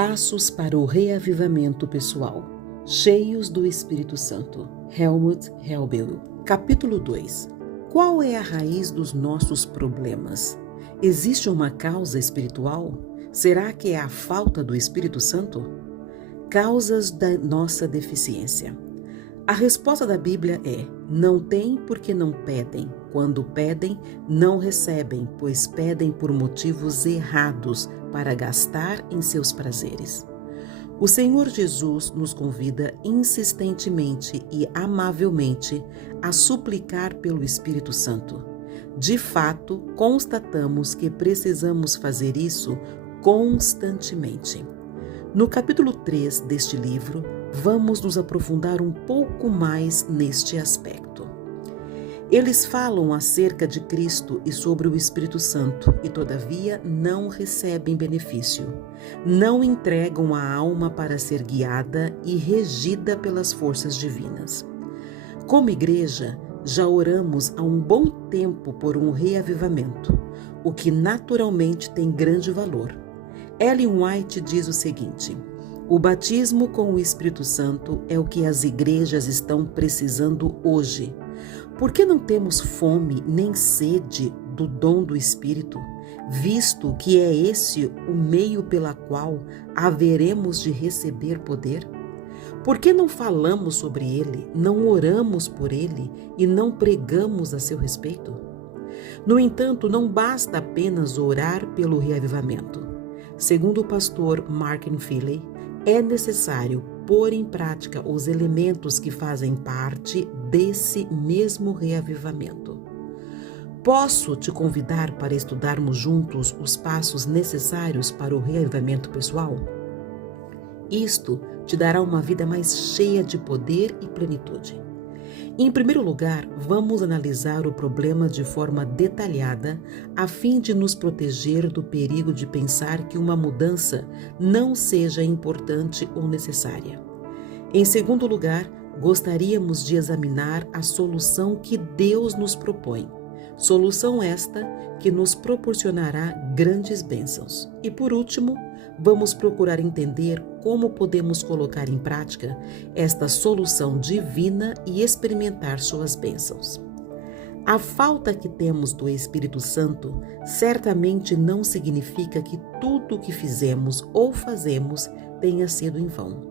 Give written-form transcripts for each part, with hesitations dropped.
Passos para o reavivamento pessoal, cheios do Espírito Santo. Helmut Helbel. Capítulo 2. Qual é a raiz dos nossos problemas? Existe uma causa espiritual? Será que é a falta do Espírito Santo? Causas da nossa deficiência. A resposta da Bíblia é: não têm porque não pedem. Quando pedem, não recebem, pois pedem por motivos errados para gastar em seus prazeres. O Senhor Jesus nos convida insistentemente e amavelmente a suplicar pelo Espírito Santo. De fato, constatamos que precisamos fazer isso constantemente. No capítulo 3 deste livro, vamos nos aprofundar um pouco mais neste aspecto. Eles falam acerca de Cristo e sobre o Espírito Santo e, todavia, não recebem benefício. Não entregam a alma para ser guiada e regida pelas forças divinas. Como igreja, já oramos há um bom tempo por um reavivamento, o que naturalmente tem grande valor. Ellen White diz o seguinte: o batismo com o Espírito Santo é o que as igrejas estão precisando hoje. Por que não temos fome nem sede do dom do Espírito, visto que é esse o meio pela qual haveremos de receber poder? Por que não falamos sobre ele, não oramos por ele e não pregamos a seu respeito? No entanto, não basta apenas orar pelo reavivamento. Segundo o pastor Martin Philley, é necessário pôr em prática os elementos que fazem parte desse mesmo reavivamento. Posso te convidar para estudarmos juntos os passos necessários para o reavivamento pessoal? Isto te dará uma vida mais cheia de poder e plenitude. Em primeiro lugar, vamos analisar o problema de forma detalhada, a fim de nos proteger do perigo de pensar que uma mudança não seja importante ou necessária. Em segundo lugar, gostaríamos de examinar a solução que Deus nos propõe. Solução esta que nos proporcionará grandes bênçãos. E por último, vamos procurar entender como podemos colocar em prática esta solução divina e experimentar suas bênçãos. A falta que temos do Espírito Santo certamente não significa que tudo o que fizemos ou fazemos tenha sido em vão.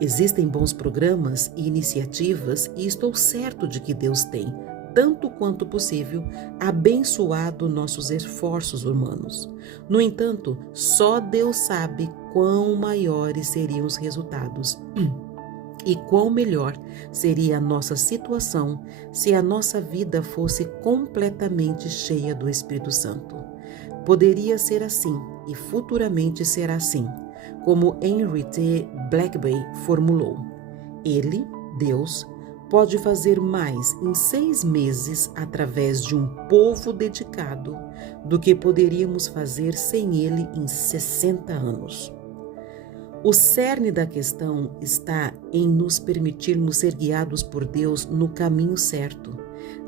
Existem bons programas e iniciativas e estou certo de que Deus tem, tanto quanto possível, abençoado nossos esforços humanos. No entanto, só Deus sabe quão maiores seriam os resultados e quão melhor seria a nossa situação se a nossa vida fosse completamente cheia do Espírito Santo. Poderia ser assim e futuramente será assim, como Henry T. Blackaby formulou. Ele, Deus, pode fazer mais em 6 meses através de um povo dedicado do que poderíamos fazer sem ele em 60 anos. O cerne da questão está em nos permitirmos ser guiados por Deus no caminho certo.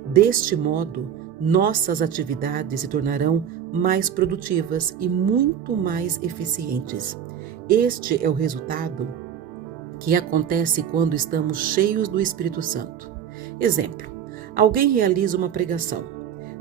Deste modo, nossas atividades se tornarão mais produtivas e muito mais eficientes. Este é o resultado que acontece quando estamos cheios do Espírito Santo. Exemplo: alguém realiza uma pregação.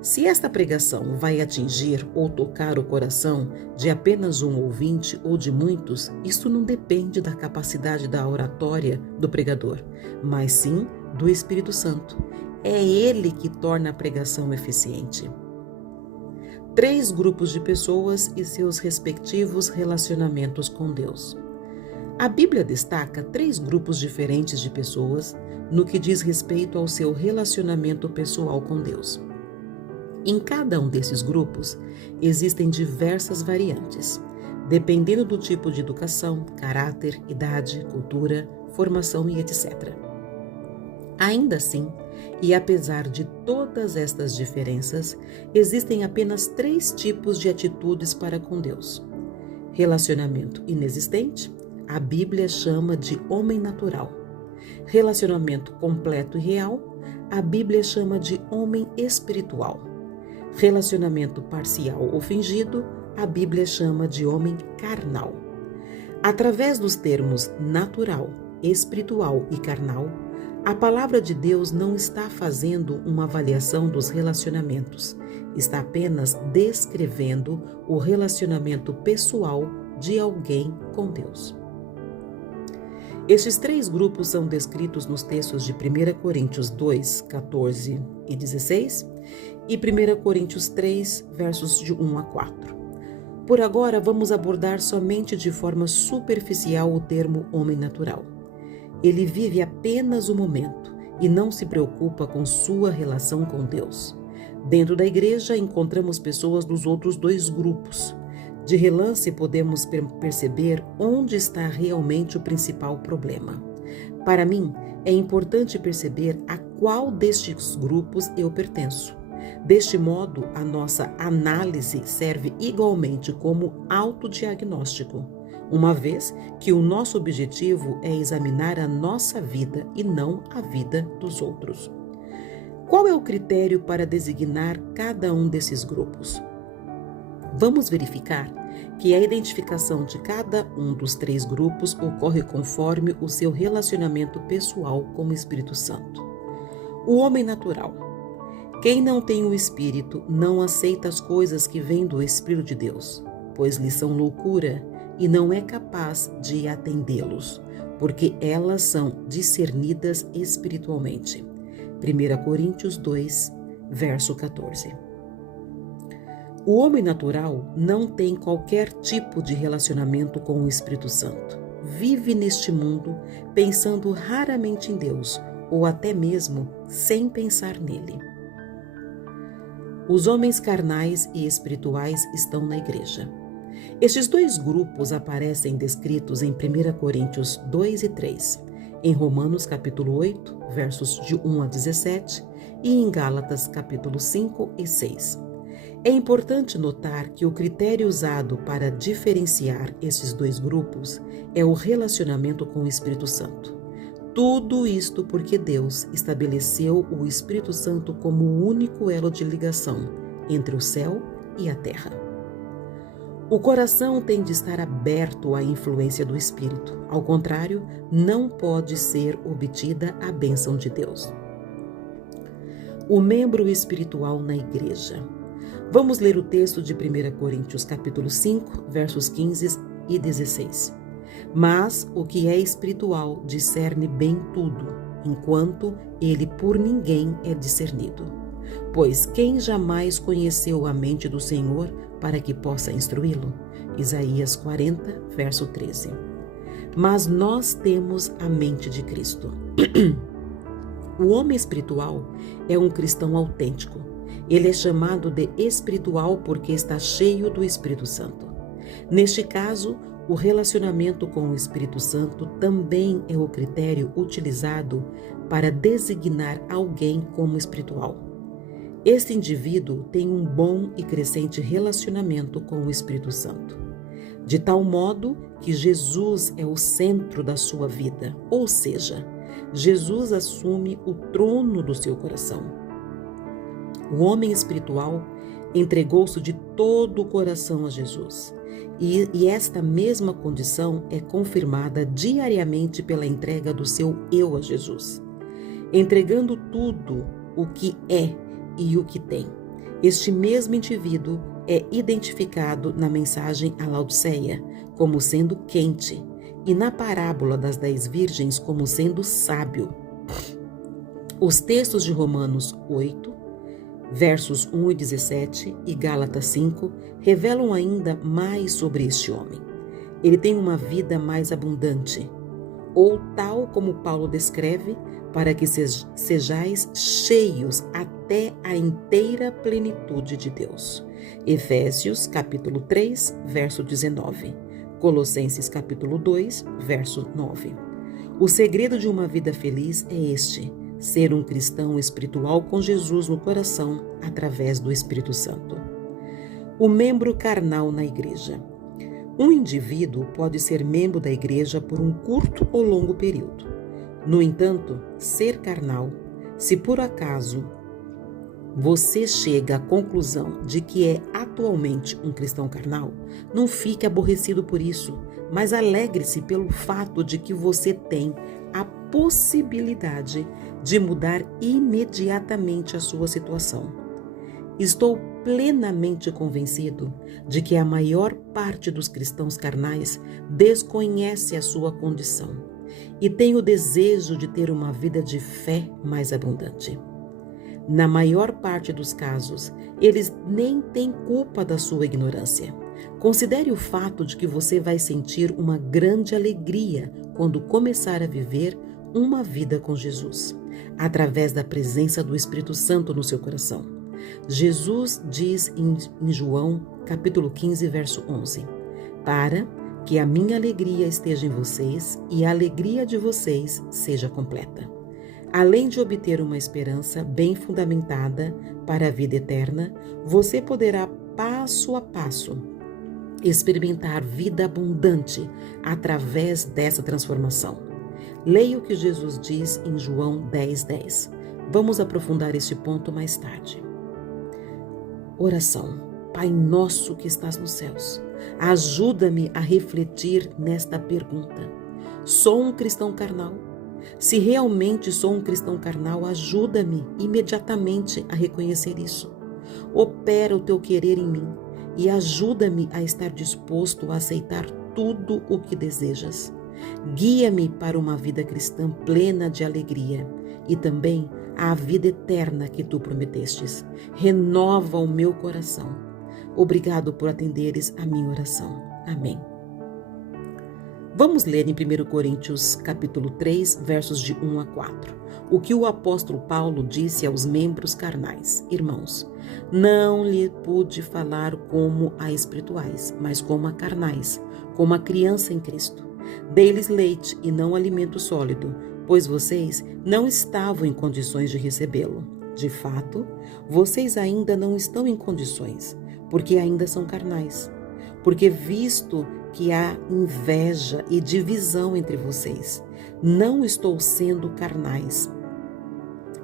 Se esta pregação vai atingir ou tocar o coração de apenas um ouvinte ou de muitos, isso não depende da capacidade da oratória do pregador, mas sim do Espírito Santo. É ele que torna a pregação eficiente. 3 grupos de pessoas e seus respectivos relacionamentos com Deus. A Bíblia destaca 3 grupos diferentes de pessoas no que diz respeito ao seu relacionamento pessoal com Deus. Em cada um desses grupos, existem diversas variantes, dependendo do tipo de educação, caráter, idade, cultura, formação e etc. Ainda assim, e apesar de todas estas diferenças, existem apenas 3 tipos de atitudes para com Deus. Relacionamento inexistente, a Bíblia chama de homem natural. Relacionamento completo e real, a Bíblia chama de homem espiritual. Relacionamento parcial ou fingido, a Bíblia chama de homem carnal. Através dos termos natural, espiritual e carnal, a palavra de Deus não está fazendo uma avaliação dos relacionamentos, está apenas descrevendo o relacionamento pessoal de alguém com Deus. Estes três grupos são descritos nos textos de 1 Coríntios 2, 14 e 16 e 1 Coríntios 3, versos de 1 a 4. Por agora, vamos abordar somente de forma superficial o termo homem natural. Ele vive apenas o momento e não se preocupa com sua relação com Deus. Dentro da igreja, encontramos pessoas dos outros dois grupos. De relance, podemos perceber onde está realmente o principal problema. Para mim, é importante perceber a qual destes grupos eu pertenço. Deste modo, a nossa análise serve igualmente como autodiagnóstico, uma vez que o nosso objetivo é examinar a nossa vida e não a vida dos outros. Qual é o critério para designar cada um desses grupos? Vamos verificar que a identificação de cada um dos três grupos ocorre conforme o seu relacionamento pessoal com o Espírito Santo. O homem natural. Quem não tem o Espírito não aceita as coisas que vêm do Espírito de Deus, pois lhes são loucura e não é capaz de atendê-los, porque elas são discernidas espiritualmente. 1 Coríntios 2, verso 14. O homem natural não tem qualquer tipo de relacionamento com o Espírito Santo. Vive neste mundo pensando raramente em Deus, ou até mesmo sem pensar nele. Os homens carnais e espirituais estão na igreja. Estes dois grupos aparecem descritos em 1 Coríntios 2 e 3, em Romanos capítulo 8, versos de 1 a 17 e em Gálatas capítulo 5 e 6. É importante notar que o critério usado para diferenciar esses dois grupos é o relacionamento com o Espírito Santo. Tudo isto porque Deus estabeleceu o Espírito Santo como o único elo de ligação entre o céu e a terra. O coração tem de estar aberto à influência do Espírito. Ao contrário, não pode ser obtida a bênção de Deus. O membro espiritual na igreja. Vamos ler o texto de 1 Coríntios capítulo 5, versos 15 e 16. Mas o que é espiritual discerne bem tudo, enquanto ele por ninguém é discernido. Pois quem jamais conheceu a mente do Senhor para que possa instruí-lo? Isaías 40, verso 13. Mas nós temos a mente de Cristo. O homem espiritual é um cristão autêntico. Ele é chamado de espiritual porque está cheio do Espírito Santo. Neste caso, o relacionamento com o Espírito Santo também é o critério utilizado para designar alguém como espiritual. Este indivíduo tem um bom e crescente relacionamento com o Espírito Santo, de tal modo que Jesus é o centro da sua vida, ou seja, Jesus assume o trono do seu coração. O homem espiritual entregou-se de todo o coração a Jesus. E esta mesma condição é confirmada diariamente pela entrega do seu eu a Jesus, entregando tudo o que é e o que tem. Este mesmo indivíduo é identificado na mensagem a Laodiceia como sendo quente e na parábola das 10 virgens como sendo sábio. Os textos de Romanos 8, versos 1 e 17 e Gálatas 5 revelam ainda mais sobre este homem. Ele tem uma vida mais abundante, ou tal como Paulo descreve, para que sejais cheios até a inteira plenitude de Deus. Efésios capítulo 3, verso 19. Colossenses capítulo 2, verso 9. O segredo de uma vida feliz é este: ser um cristão espiritual com Jesus no coração através do Espírito Santo. O membro carnal na igreja. Um indivíduo pode ser membro da igreja por um curto ou longo período. No entanto, ser carnal, se por acaso você chega à conclusão de que é atualmente um cristão carnal, não fique aborrecido por isso. mas alegre-se pelo fato de que você tem a possibilidade de mudar imediatamente a sua situação. Estou plenamente convencido de que a maior parte dos cristãos carnais desconhece a sua condição e tem o desejo de ter uma vida de fé mais abundante. Na maior parte dos casos, eles nem têm culpa da sua ignorância. Considere o fato de que você vai sentir uma grande alegria quando começar a viver uma vida com Jesus, através da presença do Espírito Santo no seu coração. Jesus diz em João, capítulo 15, verso 11, para que a minha alegria esteja em vocês e a alegria de vocês seja completa. Além de obter uma esperança bem fundamentada para a vida eterna, você poderá, passo a passo, experimentar vida abundante através dessa transformação. Leia o que Jesus diz em João 10:10. Vamos aprofundar este ponto mais tarde. Oração. Pai nosso que estás nos céus, ajuda-me a refletir nesta pergunta. Sou um cristão carnal? Se realmente sou um cristão carnal, ajuda-me imediatamente a reconhecer isso. Opera o teu querer em mim e ajuda-me a estar disposto a aceitar tudo o que desejas. Guia-me para uma vida cristã plena de alegria e também a vida eterna que tu prometestes. Renova o meu coração. Obrigado por atenderes a minha oração. Amém. Vamos ler em 1 Coríntios capítulo 3, versos de 1 a 4. O que o apóstolo Paulo disse aos membros carnais. Irmãos, não lhe pude falar como a espirituais, mas como a carnais, como a criança em Cristo. Dei-lhes leite e não alimento sólido, pois vocês não estavam em condições de recebê-lo. De fato, vocês ainda não estão em condições, porque ainda são carnais. Porque visto que há inveja e divisão entre vocês, não estou sendo carnais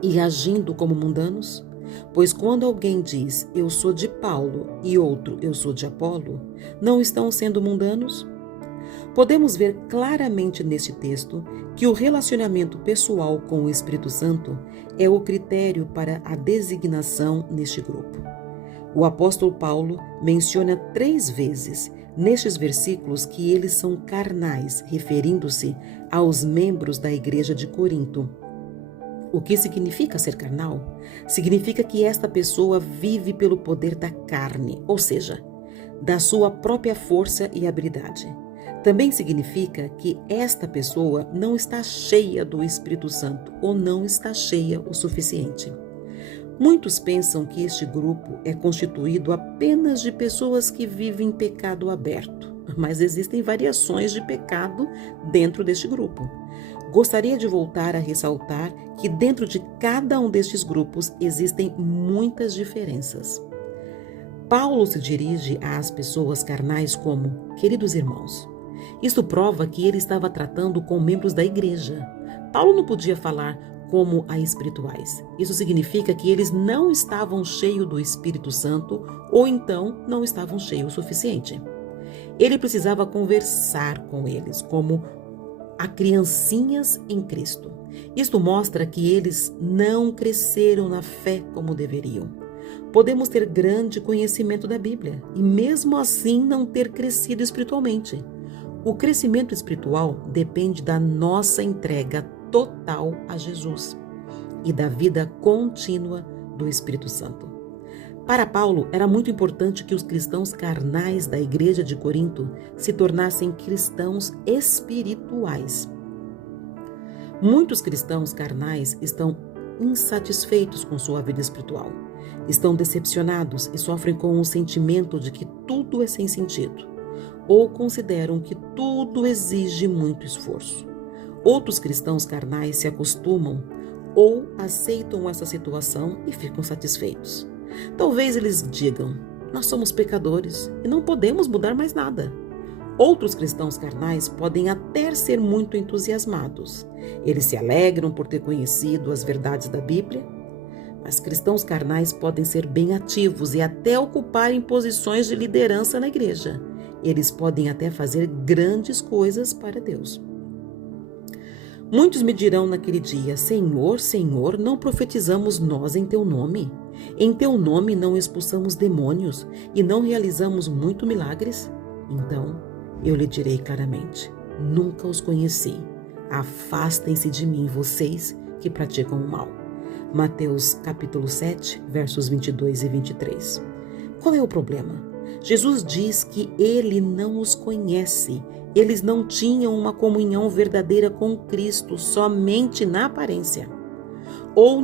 e agindo como mundanos? Pois quando alguém diz, eu sou de Paulo, e outro, eu sou de Apolo, não estão sendo mundanos? Podemos ver claramente neste texto que o relacionamento pessoal com o Espírito Santo é o critério para a designação neste grupo. O apóstolo Paulo menciona 3 vezes nestes versículos que eles são carnais, referindo-se aos membros da igreja de Corinto. O que significa ser carnal? Significa que esta pessoa vive pelo poder da carne, ou seja, da sua própria força e habilidade. Também significa que esta pessoa não está cheia do Espírito Santo ou não está cheia o suficiente. Muitos pensam que este grupo é constituído apenas de pessoas que vivem em pecado aberto, mas existem variações de pecado dentro deste grupo. Gostaria de voltar a ressaltar que dentro de cada um destes grupos existem muitas diferenças. Paulo se dirige às pessoas carnais como queridos irmãos. Isto prova que ele estava tratando com membros da igreja. Paulo não podia falar como a espirituais. Isso significa que eles não estavam cheios do Espírito Santo ou então não estavam cheios o suficiente. Ele precisava conversar com eles como a criancinhas em Cristo. Isto mostra que eles não cresceram na fé como deveriam. Podemos ter grande conhecimento da Bíblia e mesmo assim não ter crescido espiritualmente. O crescimento espiritual depende da nossa entrega total a Jesus e da vida contínua do Espírito Santo. Para Paulo, era muito importante que os cristãos carnais da igreja de Corinto se tornassem cristãos espirituais. Muitos cristãos carnais estão insatisfeitos com sua vida espiritual, estão decepcionados e sofrem com o sentimento de que tudo é sem sentido, ou consideram que tudo exige muito esforço. Outros cristãos carnais se acostumam ou aceitam essa situação e ficam satisfeitos. Talvez eles digam, nós somos pecadores e não podemos mudar mais nada. Outros cristãos carnais podem até ser muito entusiasmados. Eles se alegram por ter conhecido as verdades da Bíblia, mas cristãos carnais podem ser bem ativos e até ocuparem posições de liderança na igreja. Eles podem até fazer grandes coisas para Deus. Muitos me dirão naquele dia: Senhor, Senhor, não profetizamos nós em teu nome? Em teu nome não expulsamos demônios e não realizamos muitos milagres? Então eu lhe direi claramente: nunca os conheci. Afastem-se de mim, vocês que praticam o mal. Mateus capítulo 7, versos 22 e 23. Qual é o problema? Jesus diz que ele não os conhece. Eles não tinham uma comunhão verdadeira com Cristo, somente na aparência. Ou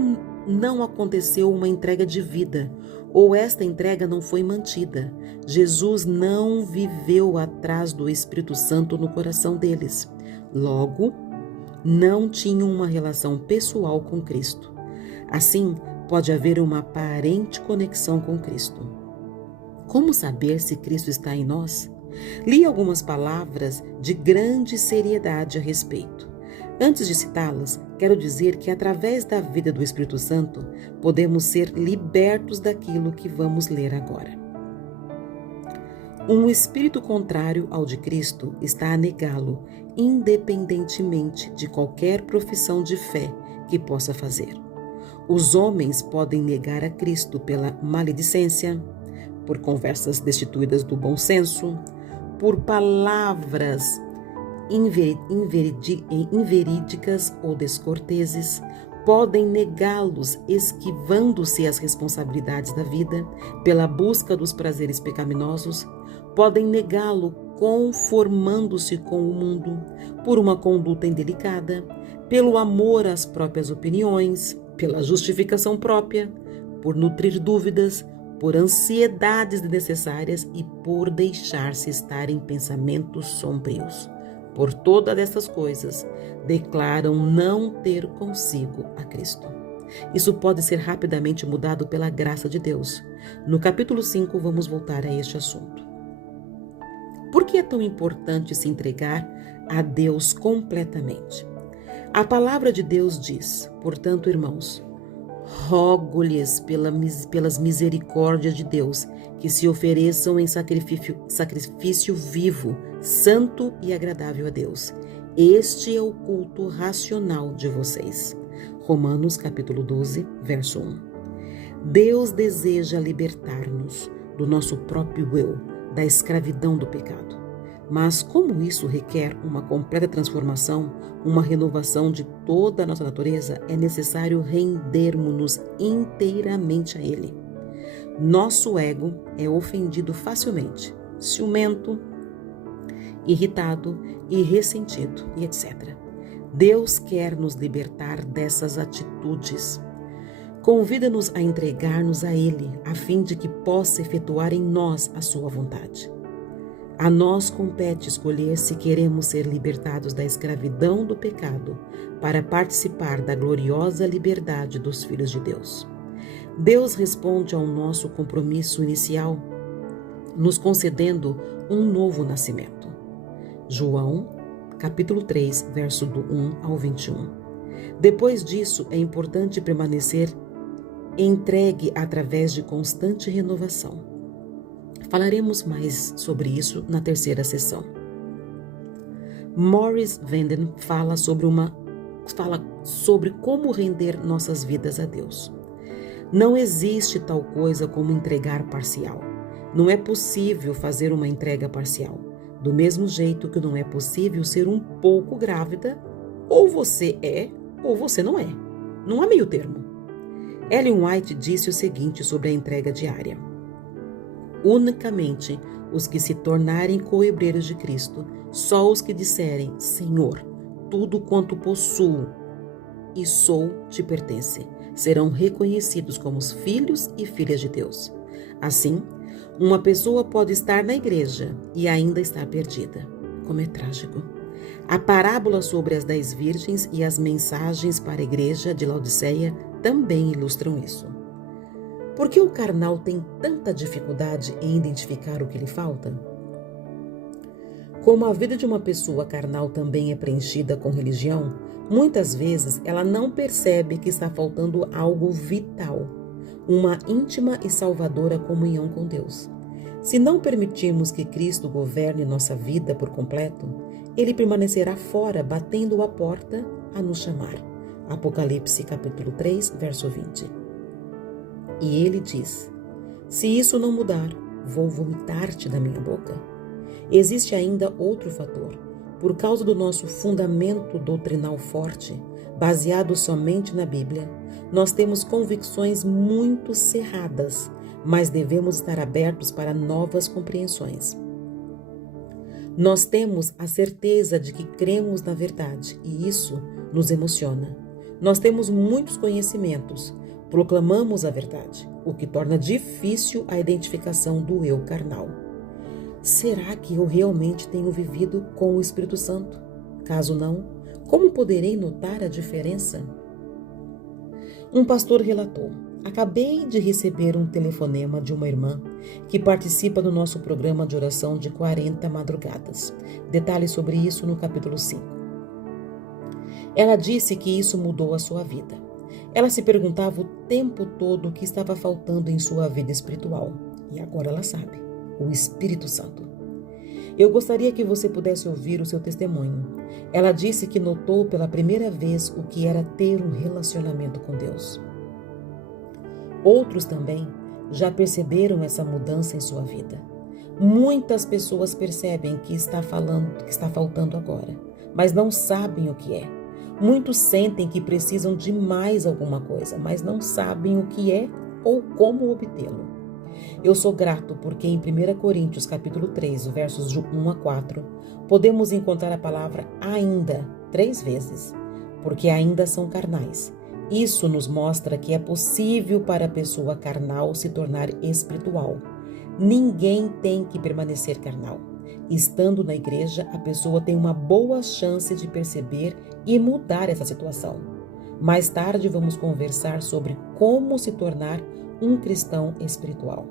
não aconteceu uma entrega de vida, ou esta entrega não foi mantida. Jesus não viveu atrás do Espírito Santo no coração deles. Logo, não tinham uma relação pessoal com Cristo. Assim, pode haver uma aparente conexão com Cristo. Como saber se Cristo está em nós? Li algumas palavras de grande seriedade a respeito. Antes de citá-las, quero dizer que através da vida do Espírito Santo, podemos ser libertos daquilo que vamos ler agora. Um espírito contrário ao de Cristo está a negá-lo, independentemente de qualquer profissão de fé que possa fazer. Os homens podem negar a Cristo pela maledicência, por conversas destituídas do bom senso, por palavras inverídicas ou descorteses, podem negá-los esquivando-se às responsabilidades da vida, pela busca dos prazeres pecaminosos, podem negá-lo conformando-se com o mundo, por uma conduta indelicada, pelo amor às próprias opiniões, pela justificação própria, por nutrir dúvidas, por ansiedades desnecessárias e por deixar-se estar em pensamentos sombrios. Por todas essas coisas, declaram não ter consigo a Cristo. Isso pode ser rapidamente mudado pela graça de Deus. No capítulo 5, vamos voltar a este assunto. Por que é tão importante se entregar a Deus completamente? A palavra de Deus diz: portanto, irmãos, rogo-lhes pelas misericórdias de Deus que se ofereçam em sacrifício vivo, santo e agradável a Deus. Este é o culto racional de vocês. Romanos capítulo 12, verso 1. Deus deseja libertar-nos do nosso próprio eu, da escravidão do pecado. Mas como isso requer uma completa transformação, uma renovação de toda a nossa natureza, é necessário rendermos-nos inteiramente a Ele. Nosso ego é ofendido facilmente, ciumento, irritado e ressentido, e etc. Deus quer nos libertar dessas atitudes. Convida-nos a entregar-nos a Ele, a fim de que possa efetuar em nós a sua vontade. A nós compete escolher se queremos ser libertados da escravidão do pecado para participar da gloriosa liberdade dos filhos de Deus. Deus responde ao nosso compromisso inicial, nos concedendo um novo nascimento. João, capítulo 3, verso do 1 ao 21. Depois disso, é importante permanecer entregue através de constante renovação. Falaremos mais sobre isso na terceira sessão. Morris Vanden fala sobre como render nossas vidas a Deus. Não existe tal coisa como entregar parcial. Não é possível fazer uma entrega parcial. Do mesmo jeito que não é possível ser um pouco grávida, ou você é, ou você não é. Não há meio termo. Ellen White disse o seguinte sobre a entrega diária: unicamente os que se tornarem coibreiros de Cristo, só os que disserem: Senhor, tudo quanto possuo e sou te pertence, serão reconhecidos como os filhos e filhas de Deus. Assim, uma pessoa pode estar na igreja e ainda estar perdida. Como é trágico. A parábola sobre as 10 virgens e as mensagens para a igreja de Laodiceia também ilustram isso. Por que o carnal tem tanta dificuldade em identificar o que lhe falta? Como a vida de uma pessoa carnal também é preenchida com religião, muitas vezes ela não percebe que está faltando algo vital, uma íntima e salvadora comunhão com Deus. Se não permitirmos que Cristo governe nossa vida por completo, Ele permanecerá fora, batendo a porta a nos chamar. Apocalipse capítulo 3, verso 20. E Ele diz: se isso não mudar, vou vomitar-te da minha boca. Existe ainda outro fator. Por causa do nosso fundamento doutrinal forte, baseado somente na Bíblia, nós temos convicções muito cerradas, mas devemos estar abertos para novas compreensões. Nós temos a certeza de que cremos na verdade e isso nos emociona. Nós temos muitos conhecimentos, proclamamos a verdade, o que torna difícil a identificação do eu carnal. Será que eu realmente tenho vivido com o Espírito Santo? Caso não, como poderei notar a diferença? Um pastor relatou: acabei de receber um telefonema de uma irmã que participa do nosso programa de oração de 40 madrugadas. Detalhes sobre isso no capítulo 5. Ela disse que isso mudou a sua vida. Ela se perguntava o tempo todo o que estava faltando em sua vida espiritual. E agora ela sabe: o Espírito Santo. Eu gostaria que você pudesse ouvir o seu testemunho. Ela disse que notou pela primeira vez o que era ter um relacionamento com Deus. Outros também já perceberam essa mudança em sua vida. Muitas pessoas percebem que está faltando agora, mas não sabem o que é. Muitos sentem que precisam de mais alguma coisa, mas não sabem o que é ou como obtê-lo. Eu sou grato porque em 1 Coríntios capítulo 3, versos de 1 a 4, podemos encontrar a palavra ainda 3 vezes, porque ainda são carnais. Isso nos mostra que é possível para a pessoa carnal se tornar espiritual. Ninguém tem que permanecer carnal. Estando na igreja, a pessoa tem uma boa chance de perceber e mudar essa situação. Mais tarde vamos conversar sobre como se tornar um cristão espiritual.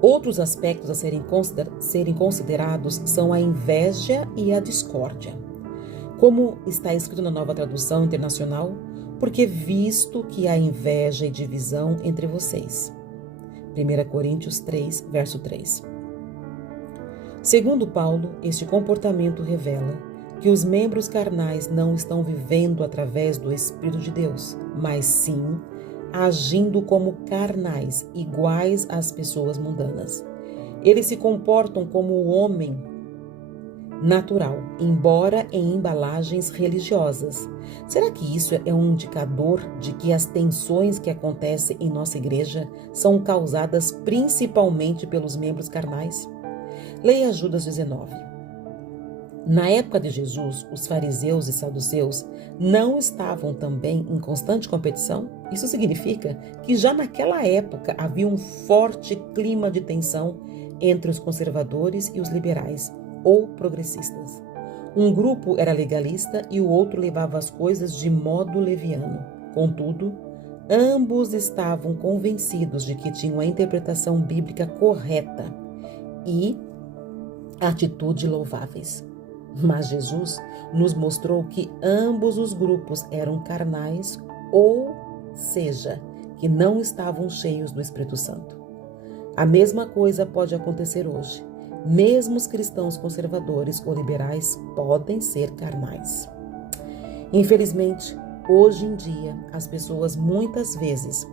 Outros aspectos a serem considerados são a inveja e a discórdia. Como está escrito na Nova Tradução Internacional, porque visto que há inveja e divisão entre vocês. 1 Coríntios 3, verso 3. Segundo Paulo, este comportamento revela que os membros carnais não estão vivendo através do Espírito de Deus, mas sim agindo como carnais, iguais às pessoas mundanas. Eles se comportam como o homem natural, embora em embalagens religiosas. Será que isso é um indicador de que as tensões que acontecem em nossa igreja são causadas principalmente pelos membros carnais? Leia Judas 19. Na época de Jesus, os fariseus e saduceus não estavam também em constante competição? Isso significa que já naquela época havia um forte clima de tensão entre os conservadores e os liberais, ou progressistas. Um grupo era legalista e o outro levava as coisas de modo leviano. Contudo, ambos estavam convencidos de que tinham a interpretação bíblica correta e atitude louváveis. Mas Jesus nos mostrou que ambos os grupos eram carnais, ou seja, que não estavam cheios do Espírito Santo. A mesma coisa pode acontecer hoje. Mesmo os cristãos conservadores ou liberais podem ser carnais. Infelizmente, hoje em dia, as pessoas muitas vezes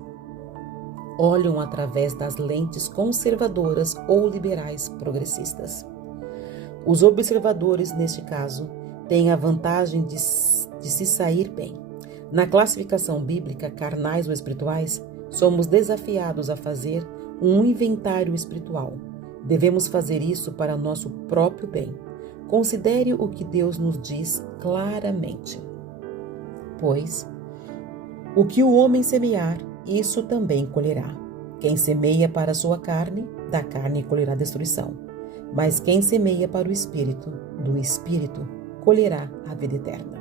olham através das lentes conservadoras ou liberais progressistas. Os observadores, neste caso, têm a vantagem de se sair bem. Na classificação bíblica, carnais ou espirituais, somos desafiados a fazer um inventário espiritual. Devemos fazer isso para nosso próprio bem. Considere o que Deus nos diz claramente. Pois, o que o homem semear, isso também colherá. Quem semeia para a sua carne, da carne colherá destruição. Mas quem semeia para o Espírito, do Espírito, colherá a vida eterna.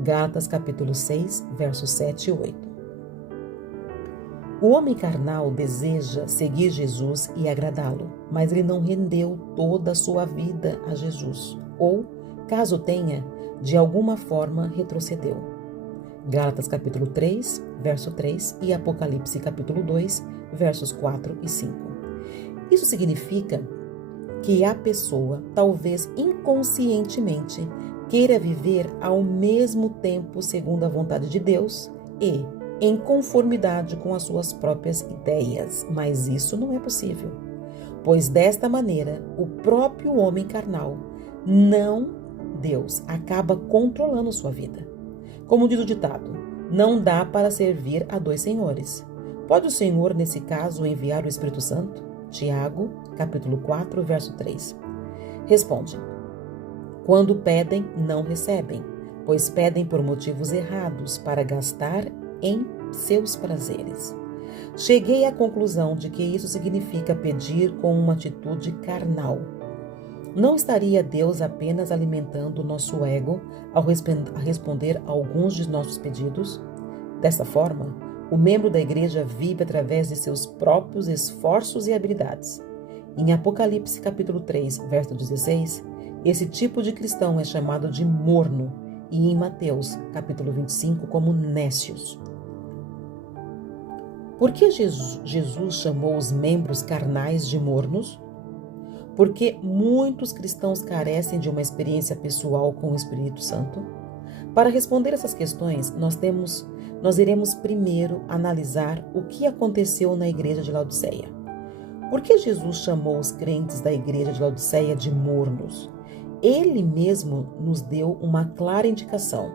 Gálatas capítulo 6, versos 7 e 8. O homem carnal deseja seguir Jesus e agradá-lo, mas ele não rendeu toda a sua vida a Jesus, ou, caso tenha, de alguma forma retrocedeu. Gálatas capítulo 3, verso 3 e Apocalipse capítulo 2, versos 4 e 5. Isso significa que a pessoa, talvez inconscientemente, queira viver ao mesmo tempo segundo a vontade de Deus e em conformidade com as suas próprias ideias, mas isso não é possível, pois desta maneira o próprio homem carnal, não Deus, acaba controlando sua vida. Como diz o ditado, não dá para servir a dois senhores. Pode o Senhor, nesse caso, enviar o Espírito Santo? Tiago, capítulo 4, verso 3. Responde: quando pedem, não recebem, pois pedem por motivos errados para gastar em seus prazeres. Cheguei à conclusão de que isso significa pedir com uma atitude carnal. Não estaria Deus apenas alimentando o nosso ego ao responder a alguns de nossos pedidos? Dessa forma, o membro da igreja vive através de seus próprios esforços e habilidades. Em Apocalipse capítulo 3, verso 16, esse tipo de cristão é chamado de morno, e em Mateus capítulo 25 como nécios. Por que Jesus chamou os membros carnais de mornos? Porque muitos cristãos carecem de uma experiência pessoal com o Espírito Santo. Para responder essas questões, nós iremos primeiro analisar o que aconteceu na igreja de Laodiceia. Por que Jesus chamou os crentes da igreja de Laodiceia de mornos? Ele mesmo nos deu uma clara indicação.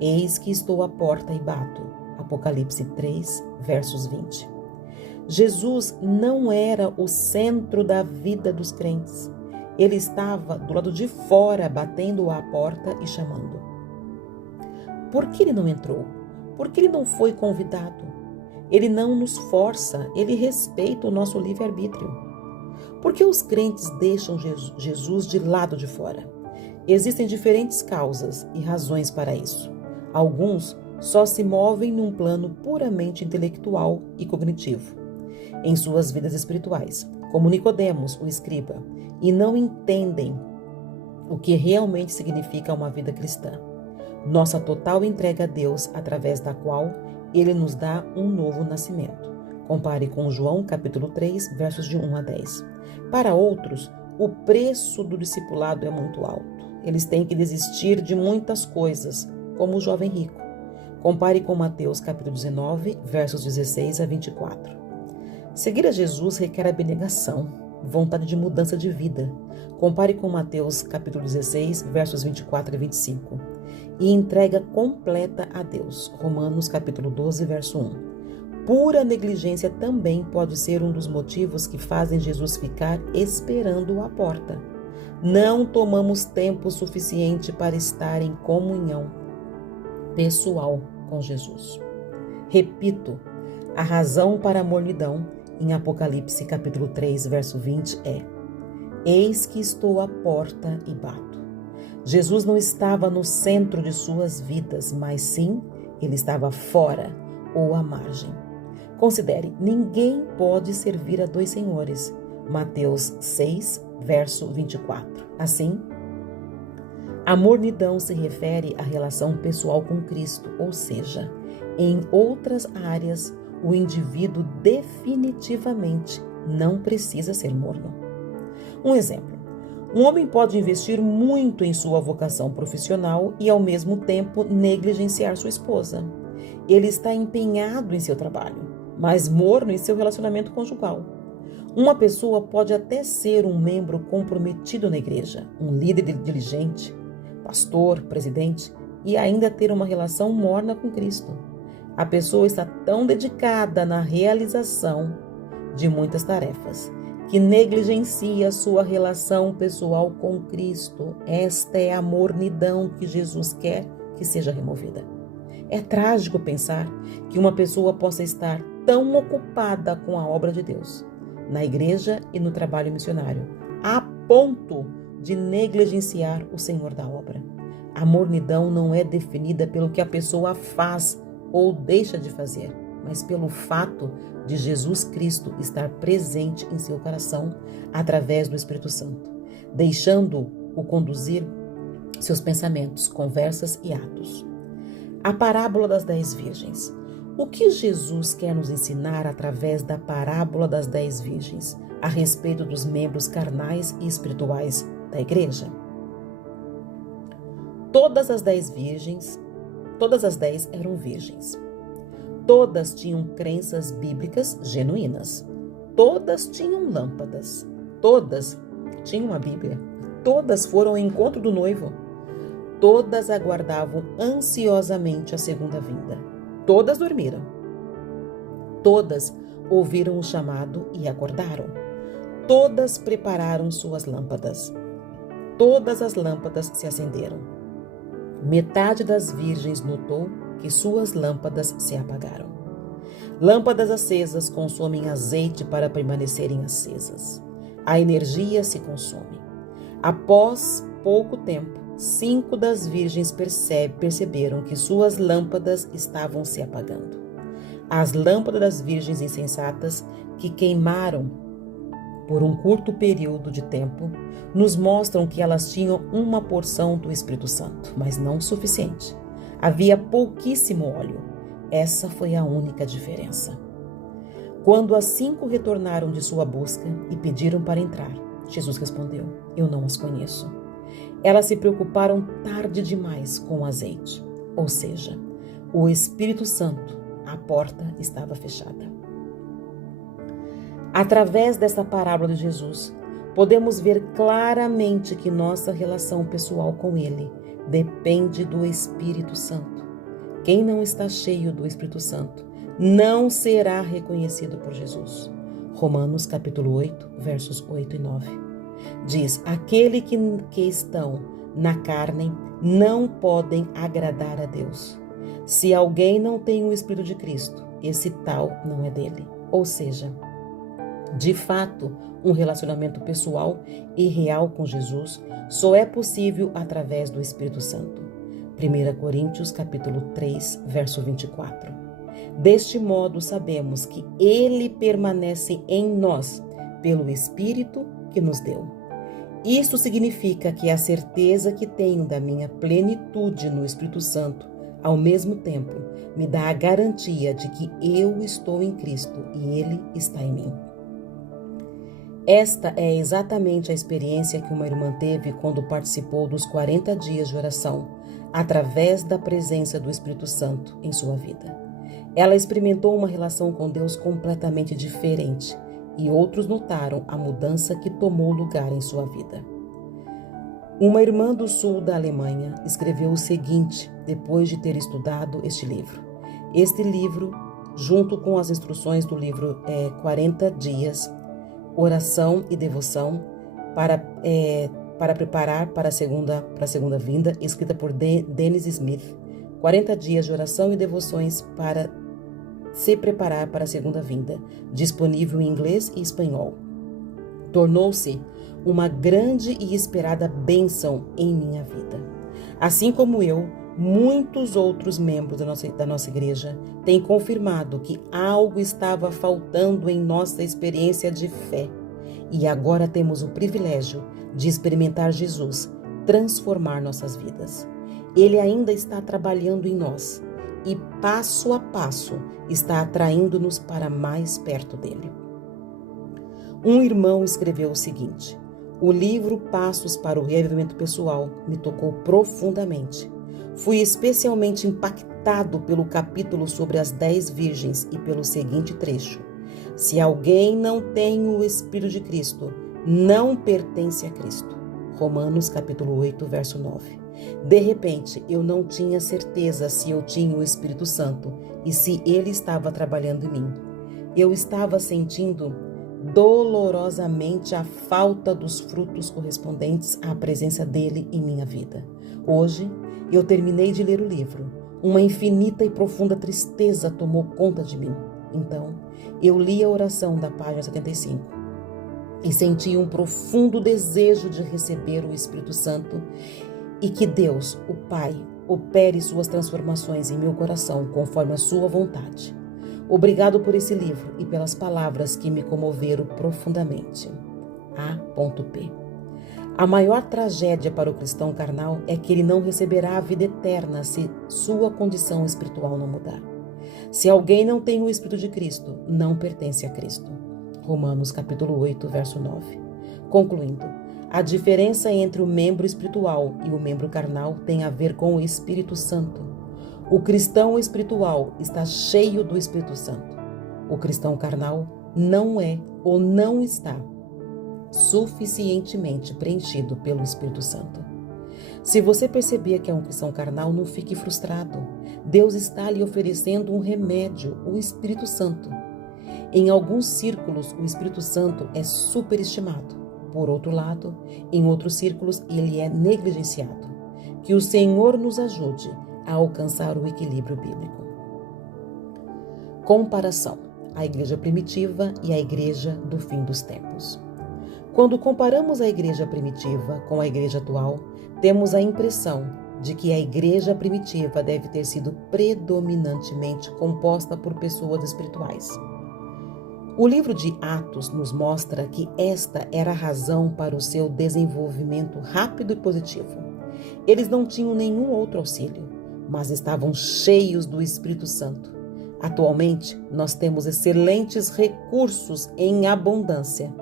Eis que estou à porta e bato. Apocalipse 3, versos 20. Jesus não era o centro da vida dos crentes. Ele estava do lado de fora, batendo à porta e chamando. Por que ele não entrou? Por que ele não foi convidado? Ele não nos força, ele respeita o nosso livre-arbítrio. Por que os crentes deixam Jesus de lado de fora? Existem diferentes causas e razões para isso. Alguns só se movem num plano puramente intelectual e cognitivo em suas vidas espirituais, como Nicodemos, o escriba, e não entendem o que realmente significa uma vida cristã. Nossa total entrega a Deus, através da qual Ele nos dá um novo nascimento. Compare com João capítulo 3, versos de 1 a 10. Para outros, o preço do discipulado é muito alto. Eles têm que desistir de muitas coisas, como o jovem rico. Compare com Mateus capítulo 19, versos 16 a 24. Seguir a Jesus requer abnegação, vontade de mudança de vida. Compare com Mateus capítulo 16, versos 24 a 25. E entrega completa a Deus. Romanos capítulo 12, verso 1. Pura negligência também pode ser um dos motivos que fazem Jesus ficar esperando à porta. Não tomamos tempo suficiente para estar em comunhão pessoal com Jesus. Repito, a razão para a mornidão em Apocalipse capítulo 3, verso 20 é: eis que estou à porta e bato. Jesus não estava no centro de suas vidas, mas sim, ele estava fora ou à margem. Considere, ninguém pode servir a dois senhores. Mateus 6, verso 24. Assim, a mornidão se refere à relação pessoal com Cristo, ou seja, em outras áreas, o indivíduo definitivamente não precisa ser morno. Um exemplo: um homem pode investir muito em sua vocação profissional e, ao mesmo tempo, negligenciar sua esposa. Ele está empenhado em seu trabalho, mas morno em seu relacionamento conjugal. Uma pessoa pode até ser um membro comprometido na igreja, um líder diligente, pastor, presidente, e ainda ter uma relação morna com Cristo. A pessoa está tão dedicada na realização de muitas tarefas que negligencia sua relação pessoal com Cristo. Esta é a mornidão que Jesus quer que seja removida. É trágico pensar que uma pessoa possa estar tão ocupada com a obra de Deus, na igreja e no trabalho missionário, a ponto de negligenciar o Senhor da obra. A mornidão não é definida pelo que a pessoa faz ou deixa de fazer, mas pelo fato de Jesus Cristo estar presente em seu coração através do Espírito Santo, deixando-o conduzir seus pensamentos, conversas e atos. A parábola das 10 virgens. O que Jesus quer nos ensinar através da parábola das 10 virgens? a respeito dos membros carnais e espirituais da igreja? Todas as 10 eram virgens. Todas tinham crenças bíblicas genuínas. Todas tinham lâmpadas. Todas tinham a Bíblia. Todas foram ao encontro do noivo. Todas aguardavam ansiosamente a segunda vinda. Todas dormiram. Todas ouviram o chamado e acordaram. Todas prepararam suas lâmpadas. Todas as lâmpadas se acenderam. Metade das virgens notou que suas lâmpadas se apagaram. Lâmpadas acesas consomem azeite para permanecerem acesas. A energia se consome. Após pouco tempo, 5 das virgens perceberam que suas lâmpadas estavam se apagando. As lâmpadas das virgens insensatas, que queimaram por um curto período de tempo, nos mostram que elas tinham uma porção do Espírito Santo, mas não suficiente. Havia pouquíssimo óleo. Essa foi a única diferença. Quando as 5 retornaram de sua busca e pediram para entrar, Jesus respondeu: eu não as conheço. Elas se preocuparam tarde demais com o azeite, ou seja, o Espírito Santo, a porta estava fechada. Através dessa parábola de Jesus, podemos ver claramente que nossa relação pessoal com Ele depende do Espírito Santo. Quem não está cheio do Espírito Santo não será reconhecido por Jesus. Romanos capítulo 8, versos 8 e 9. Diz: aquele que estão na carne não podem agradar a Deus. Se alguém não tem o Espírito de Cristo, esse tal não é dele. Ou seja, de fato, um relacionamento pessoal e real com Jesus só é possível através do Espírito Santo. 1 Coríntios capítulo 3, verso 24. Deste modo sabemos que Ele permanece em nós pelo Espírito que nos deu. Isto significa que a certeza que tenho da minha plenitude no Espírito Santo, ao mesmo tempo, me dá a garantia de que eu estou em Cristo e Ele está em mim. Esta é exatamente a experiência que uma irmã teve quando participou dos 40 dias de oração, através da presença do Espírito Santo em sua vida. Ela experimentou uma relação com Deus completamente diferente e outros notaram a mudança que tomou lugar em sua vida. Uma irmã do sul da Alemanha escreveu o seguinte depois de ter estudado este livro. Este livro, junto com as instruções do livro 40 Dias, Oração e Devoção para preparar para a segunda vinda, escrita por Dennis Smith, 40 dias de oração e devoções para se preparar para a segunda vinda, disponível em inglês e espanhol. Tornou-se uma grande e esperada bênção em minha vida. Assim como eu, muitos outros membros da nossa igreja têm confirmado que algo estava faltando em nossa experiência de fé. E agora temos o privilégio de experimentar Jesus transformar nossas vidas. Ele ainda está trabalhando em nós e, passo a passo, está atraindo-nos para mais perto dele. Um irmão escreveu o seguinte: o livro Passos para o Reavivamento Pessoal me tocou profundamente. Fui especialmente impactado pelo capítulo sobre as 10 virgens e pelo seguinte trecho: se alguém não tem o Espírito de Cristo, não pertence a Cristo. Romanos capítulo 8, verso 9. De repente, eu não tinha certeza se eu tinha o Espírito Santo e se ele estava trabalhando em mim. Eu estava sentindo dolorosamente a falta dos frutos correspondentes à presença dele em minha vida. Hoje, eu terminei de ler o livro. Uma infinita e profunda tristeza tomou conta de mim. Então, eu li a oração da página 75 e senti um profundo desejo de receber o Espírito Santo e que Deus, o Pai, opere suas transformações em meu coração conforme a sua vontade. Obrigado por esse livro e pelas palavras que me comoveram profundamente. A.P. A maior tragédia para o cristão carnal é que ele não receberá a vida eterna se sua condição espiritual não mudar. Se alguém não tem o Espírito de Cristo, não pertence a Cristo. Romanos capítulo 8, verso 9. Concluindo, a diferença entre o membro espiritual e o membro carnal tem a ver com o Espírito Santo. O cristão espiritual está cheio do Espírito Santo. O cristão carnal não é ou não está suficientemente preenchido pelo Espírito Santo. Se você perceber que é um cristão carnal, não fique frustrado. Deus está lhe oferecendo um remédio, o Espírito Santo. Em alguns círculos, o Espírito Santo é superestimado. Por outro lado, em outros círculos, ele é negligenciado. Que o Senhor nos ajude a alcançar o equilíbrio bíblico. Comparação: a igreja primitiva e a igreja do fim dos tempos. Quando comparamos a igreja primitiva com a igreja atual, temos a impressão de que a igreja primitiva deve ter sido predominantemente composta por pessoas espirituais. O livro de Atos nos mostra que esta era a razão para o seu desenvolvimento rápido e positivo. Eles não tinham nenhum outro auxílio, mas estavam cheios do Espírito Santo. Atualmente, nós temos excelentes recursos em abundância,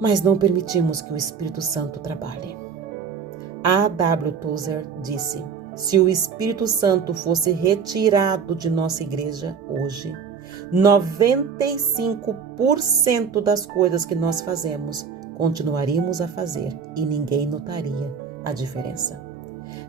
mas não permitimos que o Espírito Santo trabalhe. A.W. Tozer disse: se o Espírito Santo fosse retirado de nossa igreja hoje, 95% das coisas que nós fazemos continuaríamos a fazer e ninguém notaria a diferença.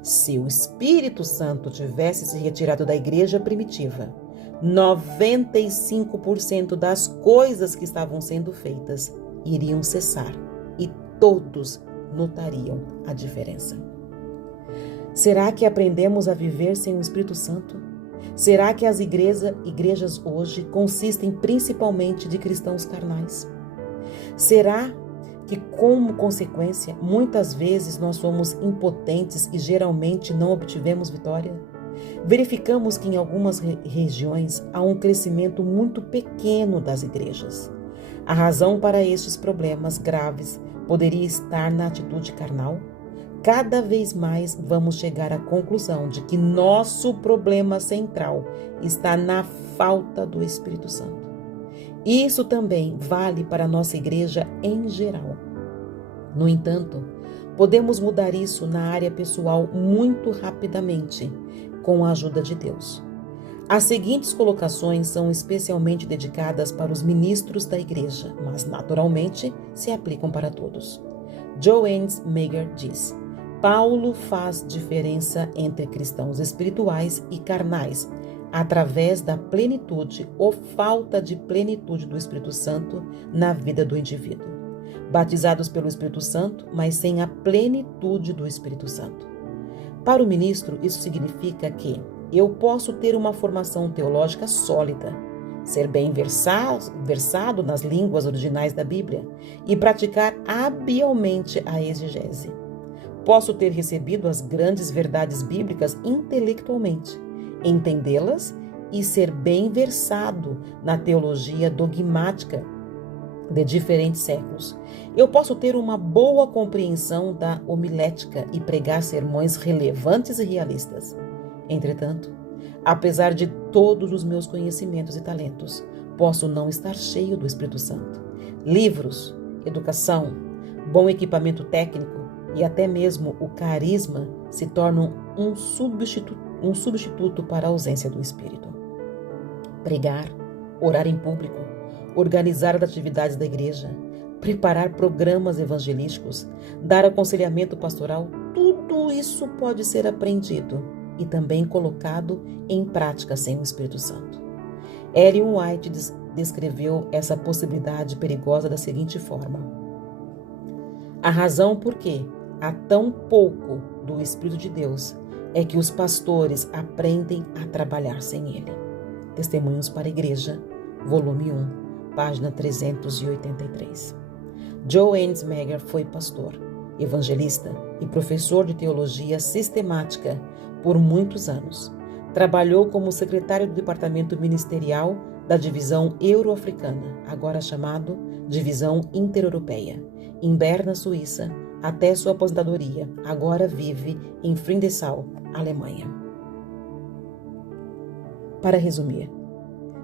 Se o Espírito Santo tivesse se retirado da igreja primitiva, 95% das coisas que estavam sendo feitas iriam cessar e todos notariam a diferença. Será que aprendemos a viver sem o Espírito Santo? Será que as igrejas hoje consistem principalmente de cristãos carnais? Será que, como consequência, muitas vezes nós somos impotentes e geralmente não obtivemos vitória? Verificamos que em algumas regiões há um crescimento muito pequeno das igrejas. A razão para estes problemas graves poderia estar na atitude carnal? Cada vez mais vamos chegar à conclusão de que nosso problema central está na falta do Espírito Santo. Isso também vale para a nossa igreja em geral. No entanto, podemos mudar isso na área pessoal muito rapidamente, com a ajuda de Deus. As seguintes colocações são especialmente dedicadas para os ministros da igreja, mas naturalmente se aplicam para todos. Joe Meyer diz: Paulo faz diferença entre cristãos espirituais e carnais, através da plenitude ou falta de plenitude do Espírito Santo na vida do indivíduo. Batizados pelo Espírito Santo, mas sem a plenitude do Espírito Santo. Para o ministro, isso significa que eu posso ter uma formação teológica sólida, ser bem versado nas línguas originais da Bíblia e praticar habilmente a exegese. Posso ter recebido as grandes verdades bíblicas intelectualmente, entendê-las e ser bem versado na teologia dogmática de diferentes séculos. Eu posso ter uma boa compreensão da homilética e pregar sermões relevantes e realistas. Entretanto, apesar de todos os meus conhecimentos e talentos, posso não estar cheio do Espírito Santo. Livros, educação, bom equipamento técnico e até mesmo o carisma se tornam um substituto para a ausência do Espírito. Pregar, orar em público, organizar as atividades da igreja, preparar programas evangelísticos, dar aconselhamento pastoral, tudo isso pode ser aprendido e também colocado em prática sem o Espírito Santo. Ellen White descreveu essa possibilidade perigosa da seguinte forma: a razão por que há tão pouco do Espírito de Deus é que os pastores aprendem a trabalhar sem ele. Testemunhos para a Igreja, volume 1, página 383. Joe Meyer foi pastor, evangelista e professor de teologia sistemática por muitos anos. Trabalhou como secretário do departamento ministerial da divisão euro-africana, agora chamado Divisão Intereuropeia, em Berna, Suíça, até sua aposentadoria. Agora vive em Frindesau, Alemanha. Para resumir,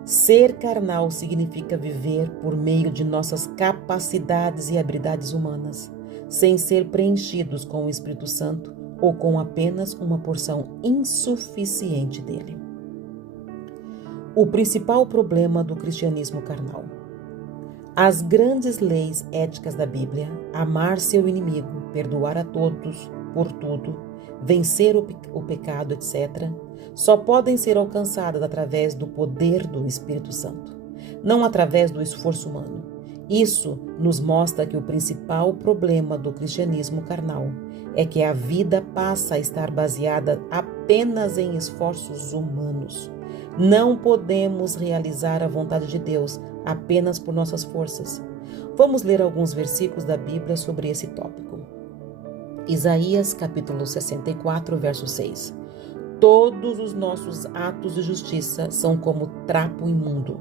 Ser carnal significa viver por meio de nossas capacidades e habilidades humanas, sem ser preenchidos com o Espírito Santo ou com apenas uma porção insuficiente dele. O principal problema do cristianismo carnal. As grandes leis éticas da Bíblia, amar seu inimigo, perdoar a todos por tudo, vencer o pecado, etc., só podem ser alcançadas através do poder do Espírito Santo, não através do esforço humano. Isso nos mostra que o principal problema do cristianismo carnal é que a vida passa a estar baseada apenas em esforços humanos. Não podemos realizar a vontade de Deus apenas por nossas forças. Vamos ler alguns versículos da Bíblia sobre esse tópico. Isaías capítulo 64, verso 6. Todos os nossos atos de justiça são como trapo imundo.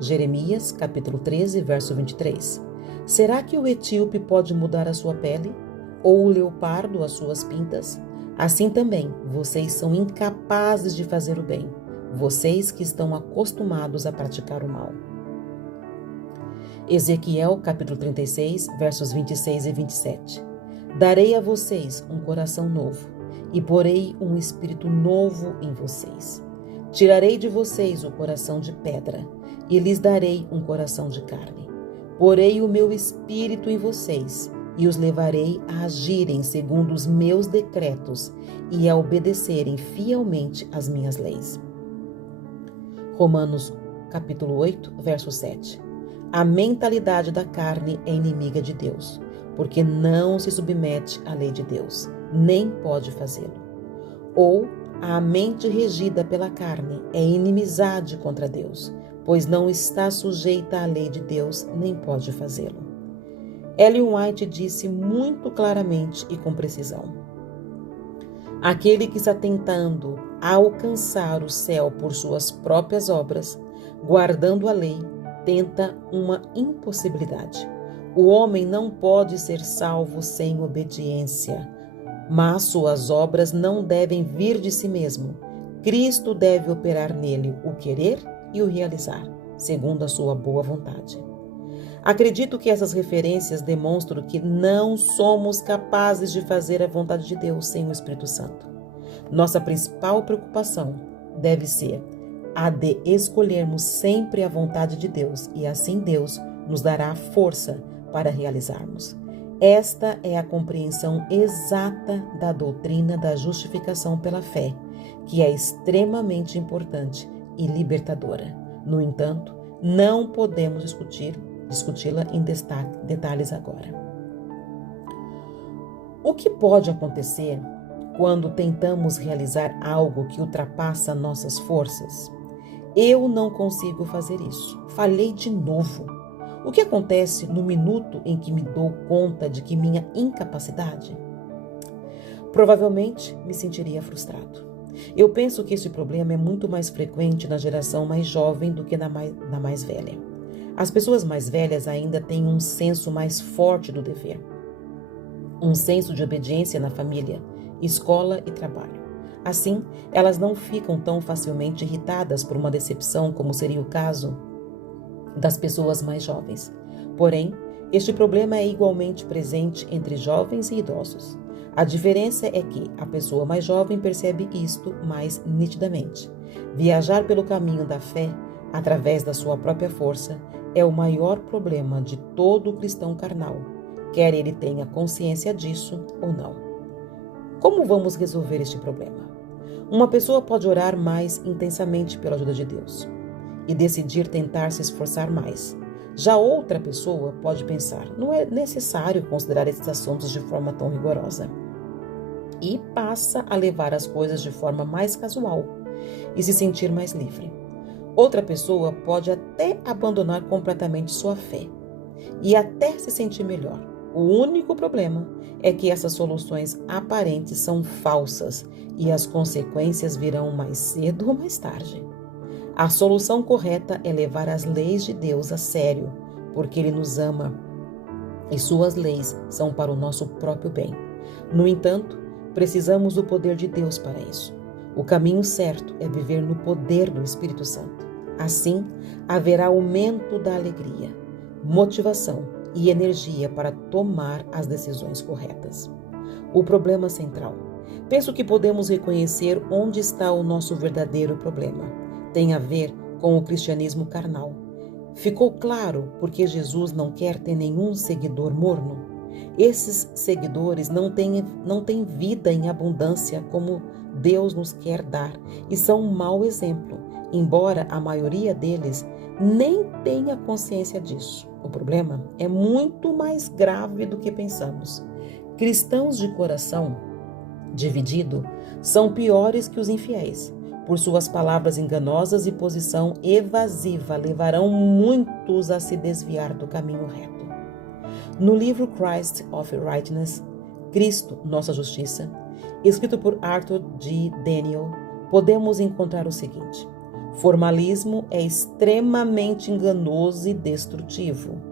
Jeremias capítulo 13, verso 23. Será que o etíope pode mudar a sua pele? Ou o leopardo as suas pintas? Assim também, vocês são incapazes de fazer o bem, vocês que estão acostumados a praticar o mal. Ezequiel capítulo 36, versos 26 e 27. Darei a vocês um coração novo e porei um espírito novo em vocês. Tirarei de vocês o coração de pedra e lhes darei um coração de carne. Porei o meu espírito em vocês e os levarei a agirem segundo os meus decretos e a obedecerem fielmente às minhas leis. Romanos capítulo 8, verso 7. A mentalidade da carne é inimiga de Deus, porque não se submete à lei de Deus, nem pode fazê-lo. Ou a mente regida pela carne é inimizade contra Deus, pois não está sujeita à lei de Deus, nem pode fazê-lo. Ellen White disse muito claramente e com precisão: aquele que está tentando alcançar o céu por suas próprias obras, guardando a lei, tenta uma impossibilidade. O homem não pode ser salvo sem obediência, mas suas obras não devem vir de si mesmo. Cristo deve operar nele o querer e o realizar, segundo a sua boa vontade. Acredito que essas referências demonstram que não somos capazes de fazer a vontade de Deus sem o Espírito Santo. Nossa principal preocupação deve ser a de escolhermos sempre a vontade de Deus, e assim Deus nos dará força para realizarmos. Esta é a compreensão exata da doutrina da justificação pela fé, que é extremamente importante e libertadora. No entanto, não podemos discuti-la em detalhes agora. O que pode acontecer quando tentamos realizar algo que ultrapassa nossas forças? Eu não consigo fazer isso. Falhei de novo. O que acontece no minuto em que me dou conta de que minha incapacidade? Provavelmente me sentiria frustrado. Eu penso que esse problema é muito mais frequente na geração mais jovem do que na mais velha. As pessoas mais velhas ainda têm um senso mais forte do dever, um senso de obediência na família, escola e trabalho. Assim, elas não ficam tão facilmente irritadas por uma decepção como seria o caso das pessoas mais jovens. Porém, este problema é igualmente presente entre jovens e idosos. A diferença é que a pessoa mais jovem percebe isto mais nitidamente. Viajar pelo caminho da fé, através da sua própria força, é o maior problema de todo cristão carnal, quer ele tenha consciência disso ou não. Como vamos resolver este problema? Uma pessoa pode orar mais intensamente pela ajuda de Deus e decidir tentar se esforçar mais. Já outra pessoa pode pensar, não é necessário considerar esses assuntos de forma tão rigorosa, e passa a levar as coisas de forma mais casual e se sentir mais livre. Outra pessoa pode até abandonar completamente sua fé e até se sentir melhor. O único problema é que essas soluções aparentes são falsas e as consequências virão mais cedo ou mais tarde. A solução correta é levar as leis de Deus a sério, porque Ele nos ama e suas leis são para o nosso próprio bem. No entanto, precisamos do poder de Deus para isso. O caminho certo é viver no poder do Espírito Santo. Assim, haverá aumento da alegria, motivação e energia para tomar as decisões corretas. O problema central. Penso que podemos reconhecer onde está o nosso verdadeiro problema. Tem a ver com o cristianismo carnal. Ficou claro porque Jesus não quer ter nenhum seguidor morno. Esses seguidores não têm vida em abundância como Deus nos quer dar e são um mau exemplo, embora a maioria deles nem tenha consciência disso. O problema é muito mais grave do que pensamos. Cristãos de coração dividido são piores que os infiéis. Por suas palavras enganosas e posição evasiva, levarão muitos a se desviar do caminho reto. No livro Christ of Righteousness, Cristo, Nossa Justiça, escrito por Arthur G. Daniel, podemos encontrar o seguinte: formalismo é extremamente enganoso e destrutivo.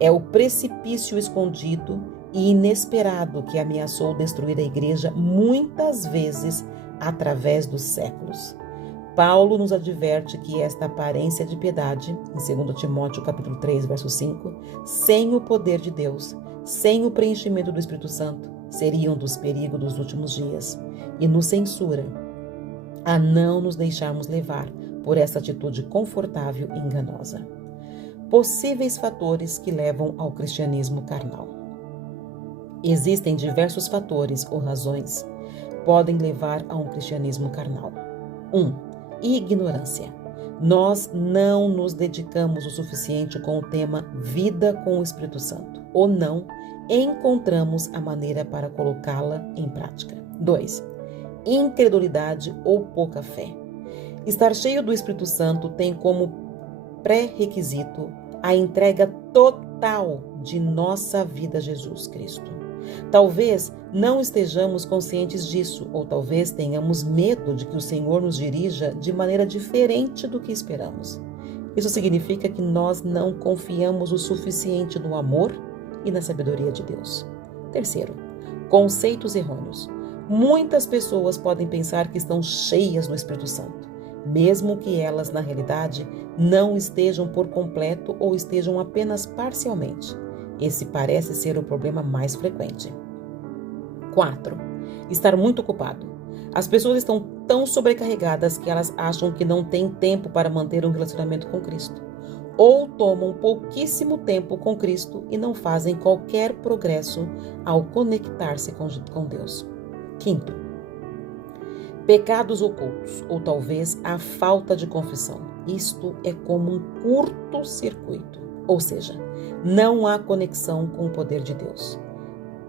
É o precipício escondido e inesperado que ameaçou destruir a igreja muitas vezes através dos séculos. Paulo nos adverte que esta aparência de piedade, em 2 Timóteo capítulo 3, verso 5, sem o poder de Deus, sem o preenchimento do Espírito Santo, seria um dos perigos dos últimos dias, e nos censura a não nos deixarmos levar por essa atitude confortável e enganosa. Possíveis fatores que levam ao cristianismo carnal. Existem diversos fatores ou razões que podem levar a um cristianismo carnal. 1. Ignorância. Nós não nos dedicamos o suficiente com o tema vida com o Espírito Santo, ou não encontramos a maneira para colocá-la em prática. 2. Incredulidade ou pouca fé. Estar cheio do Espírito Santo tem como pré-requisito a entrega total de nossa vida a Jesus Cristo. Talvez não estejamos conscientes disso, ou talvez tenhamos medo de que o Senhor nos dirija de maneira diferente do que esperamos. Isso significa que nós não confiamos o suficiente no amor e na sabedoria de Deus. 3. Conceitos errôneos. Muitas pessoas podem pensar que estão cheias do Espírito Santo, mesmo que elas, na realidade, não estejam por completo ou estejam apenas parcialmente. Esse parece ser o problema mais frequente. 4. Estar muito ocupado. As pessoas estão tão sobrecarregadas que elas acham que não têm tempo para manter um relacionamento com Cristo. Ou tomam pouquíssimo tempo com Cristo e não fazem qualquer progresso ao conectar-se com Deus. 5. Pecados ocultos, ou talvez a falta de confissão. Isto é como um curto-circuito, ou seja, não há conexão com o poder de Deus.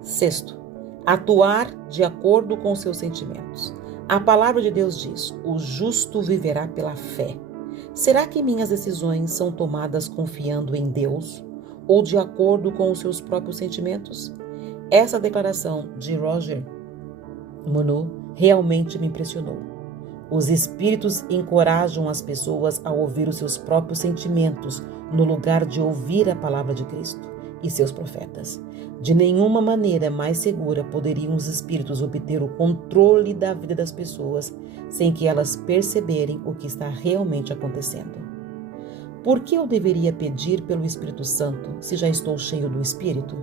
6. Atuar de acordo com seus sentimentos. A palavra de Deus diz: o justo viverá pela fé. Será que minhas decisões são tomadas confiando em Deus ou de acordo com os seus próprios sentimentos? Essa declaração de Roger Monroe realmente me impressionou. Os espíritos encorajam as pessoas a ouvir os seus próprios sentimentos no lugar de ouvir a palavra de Cristo e seus profetas. De nenhuma maneira mais segura poderiam os espíritos obter o controle da vida das pessoas sem que elas perceberem o que está realmente acontecendo. Por que eu deveria pedir pelo Espírito Santo se já estou cheio do Espírito?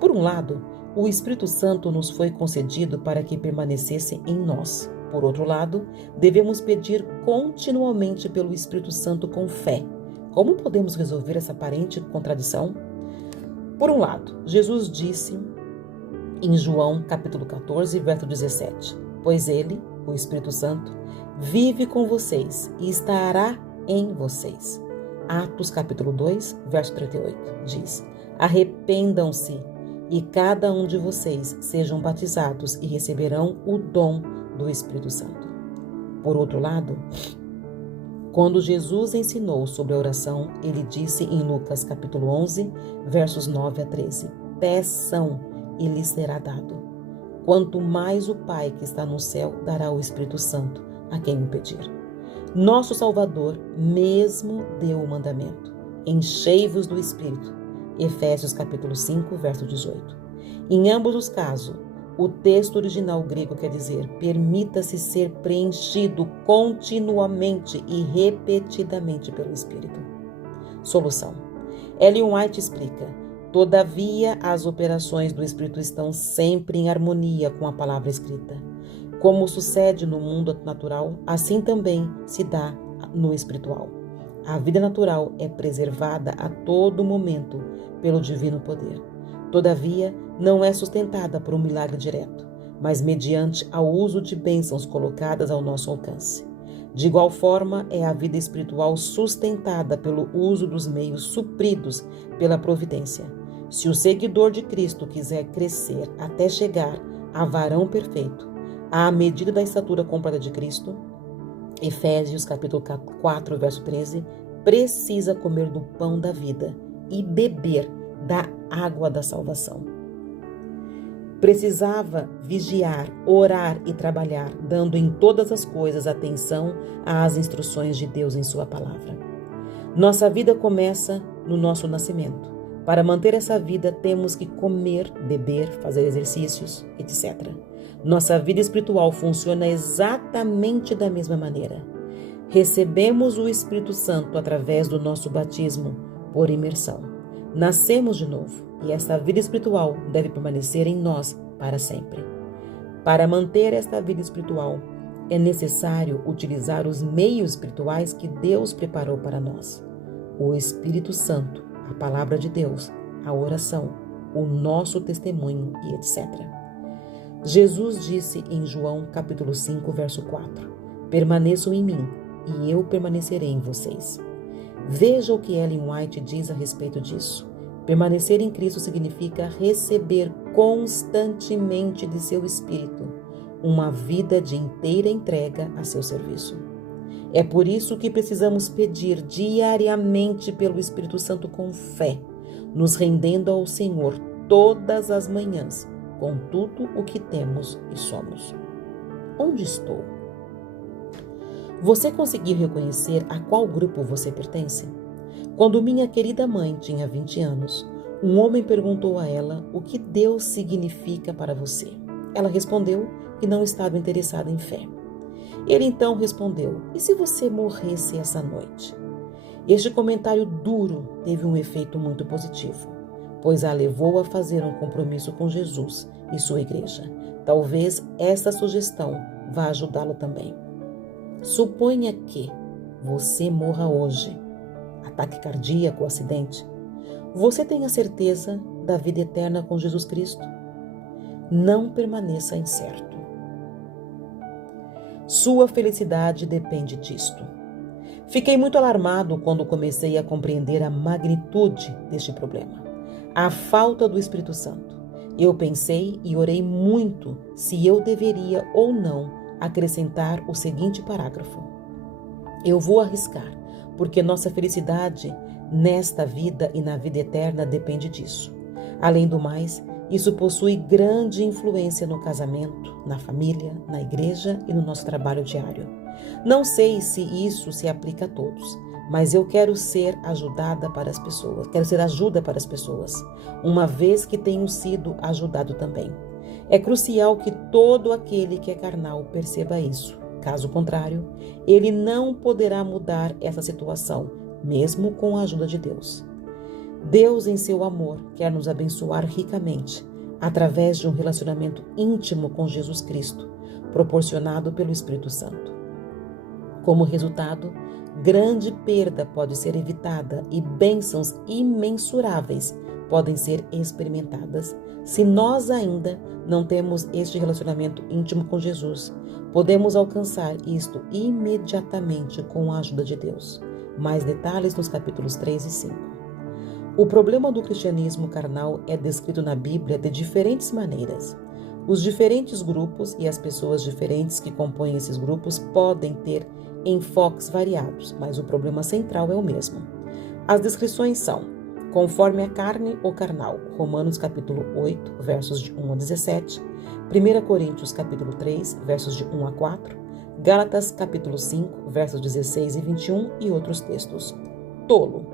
Por um lado, o Espírito Santo nos foi concedido para que permanecesse em nós. Por outro lado, devemos pedir continuamente pelo Espírito Santo com fé. Como podemos resolver essa aparente contradição? Por um lado, Jesus disse em João capítulo 14, verso 17, pois ele, o Espírito Santo, vive com vocês e estará em vocês. Atos capítulo 2, verso 38, diz, arrependam-se e cada um de vocês sejam batizados e receberão o dom do Espírito Santo. Por outro lado, quando Jesus ensinou sobre a oração, ele disse em Lucas capítulo 11, versos 9 a 13, peçam e lhes será dado. Quanto mais o Pai que está no céu dará o Espírito Santo a quem o pedir. Nosso Salvador mesmo deu o mandamento, enchei-vos do Espírito. Efésios capítulo 5, verso 18. Em ambos os casos, O texto original grego quer dizer: permita-se ser preenchido continuamente e repetidamente pelo Espírito. Solução. Ellen White explica: todavia, as operações do Espírito estão sempre em harmonia com a palavra escrita. Como sucede no mundo natural, assim também se dá no espiritual. A vida natural é preservada a todo momento pelo divino poder. Todavia, não é sustentada por um milagre direto, mas mediante ao uso de bênçãos colocadas ao nosso alcance. De igual forma, é a vida espiritual sustentada pelo uso dos meios supridos pela providência. Se o seguidor de Cristo quiser crescer até chegar a varão perfeito, à medida da estatura completa de Cristo, Efésios capítulo 4, verso 13, precisa comer do pão da vida e beber da água da salvação. Precisava vigiar, orar e trabalhar, dando em todas as coisas atenção às instruções de Deus em sua palavra. Nossa vida começa no nosso nascimento. Para manter essa vida, temos que comer, beber, fazer exercícios, etc. Nossa vida espiritual funciona exatamente da mesma maneira. Recebemos o Espírito Santo através do nosso batismo por imersão. Nascemos de novo e esta vida espiritual deve permanecer em nós para sempre. Para manter esta vida espiritual, é necessário utilizar os meios espirituais que Deus preparou para nós. O Espírito Santo, a palavra de Deus, a oração, o nosso testemunho e etc. Jesus disse em João capítulo 5, verso 4, permaneçam em mim e eu permanecerei em vocês. Veja o que Ellen White diz a respeito disso. Permanecer em Cristo significa receber constantemente de seu Espírito uma vida de inteira entrega a seu serviço. É por isso que precisamos pedir diariamente pelo Espírito Santo com fé, nos rendendo ao Senhor todas as manhãs, com tudo o que temos e somos. Onde estou? Você conseguiu reconhecer a qual grupo você pertence? Quando minha querida mãe tinha 20 anos, um homem perguntou a ela o que Deus significa para você. Ela respondeu que não estava interessada em fé. Ele então respondeu: e se você morresse essa noite? Este comentário duro teve um efeito muito positivo, pois a levou a fazer um compromisso com Jesus e sua igreja. Talvez essa sugestão vá ajudá-lo também. Suponha que você morra hoje, ataque cardíaco, acidente. Você tem a certeza da vida eterna com Jesus Cristo? Não permaneça incerto. Sua felicidade depende disto. Fiquei muito alarmado quando comecei a compreender a magnitude deste problema, a falta do Espírito Santo. Eu pensei e orei muito se eu deveria ou não acrescentar o seguinte parágrafo. Eu vou arriscar, porque nossa felicidade nesta vida e na vida eterna depende disso. Além do mais, isso possui grande influência no casamento, na família, na igreja e no nosso trabalho diário. Não sei se isso se aplica a todos, mas eu quero ser ajudada para as pessoas, quero ser ajuda para as pessoas, uma vez que tenho sido ajudado também. É crucial que todo aquele que é carnal perceba isso. Caso contrário, ele não poderá mudar essa situação, mesmo com a ajuda de Deus. Deus, em seu amor, quer nos abençoar ricamente, através de um relacionamento íntimo com Jesus Cristo, proporcionado pelo Espírito Santo. Como resultado, grande perda pode ser evitada e bênçãos imensuráveis podem ser experimentadas se nós ainda não temos este relacionamento íntimo com Jesus. Podemos alcançar isto imediatamente com a ajuda de Deus. Mais detalhes nos capítulos 3 e 5. O problema do cristianismo carnal é descrito na Bíblia de diferentes maneiras. Os diferentes grupos e as pessoas diferentes que compõem esses grupos podem ter enfoques variados, mas o problema central é o mesmo. As descrições são: conforme a carne ou carnal, Romanos capítulo 8, versos de 1 a 17, 1 Coríntios capítulo 3, versos de 1 a 4, Gálatas capítulo 5, versos 16 e 21 e outros textos. Tolo.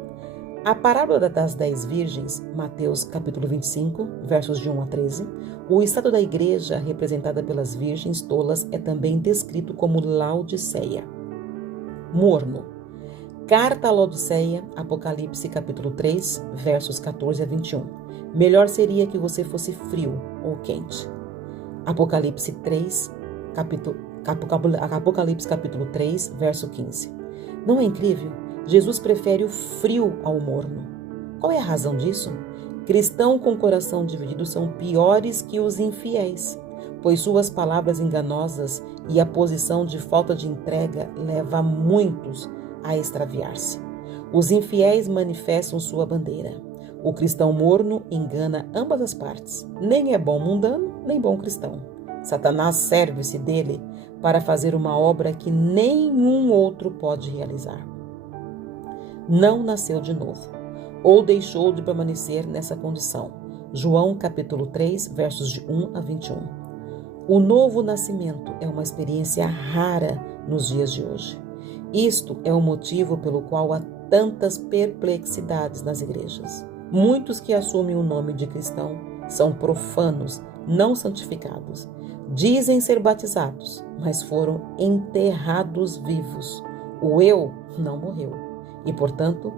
A parábola das 10 virgens, Mateus capítulo 25, versos de 1 a 13, o estado da igreja representada pelas virgens tolas é também descrito como Laodiceia. Morno. Carta a Laodiceia, Apocalipse capítulo 3, versos 14 a 21. Melhor seria que você fosse frio ou quente. Apocalipse capítulo 3, verso 15. Não é incrível? Jesus prefere o frio ao morno. Qual é a razão disso? Cristãos com coração dividido são piores que os infiéis, pois suas palavras enganosas e a posição de falta de entrega leva muitos a extraviar-se. Os infiéis manifestam sua bandeira. O cristão morno engana ambas as partes. Nem é bom mundano, nem bom cristão. Satanás serve-se dele para fazer uma obra que nenhum outro pode realizar. Não nasceu de novo, ou deixou de permanecer nessa condição. João capítulo 3, versos de 1 a 21. O novo nascimento é uma experiência rara nos dias de hoje. Isto é o motivo pelo qual há tantas perplexidades nas igrejas. Muitos que assumem o nome de cristão são profanos, não santificados. Dizem ser batizados, mas foram enterrados vivos. O eu não morreu e, portanto,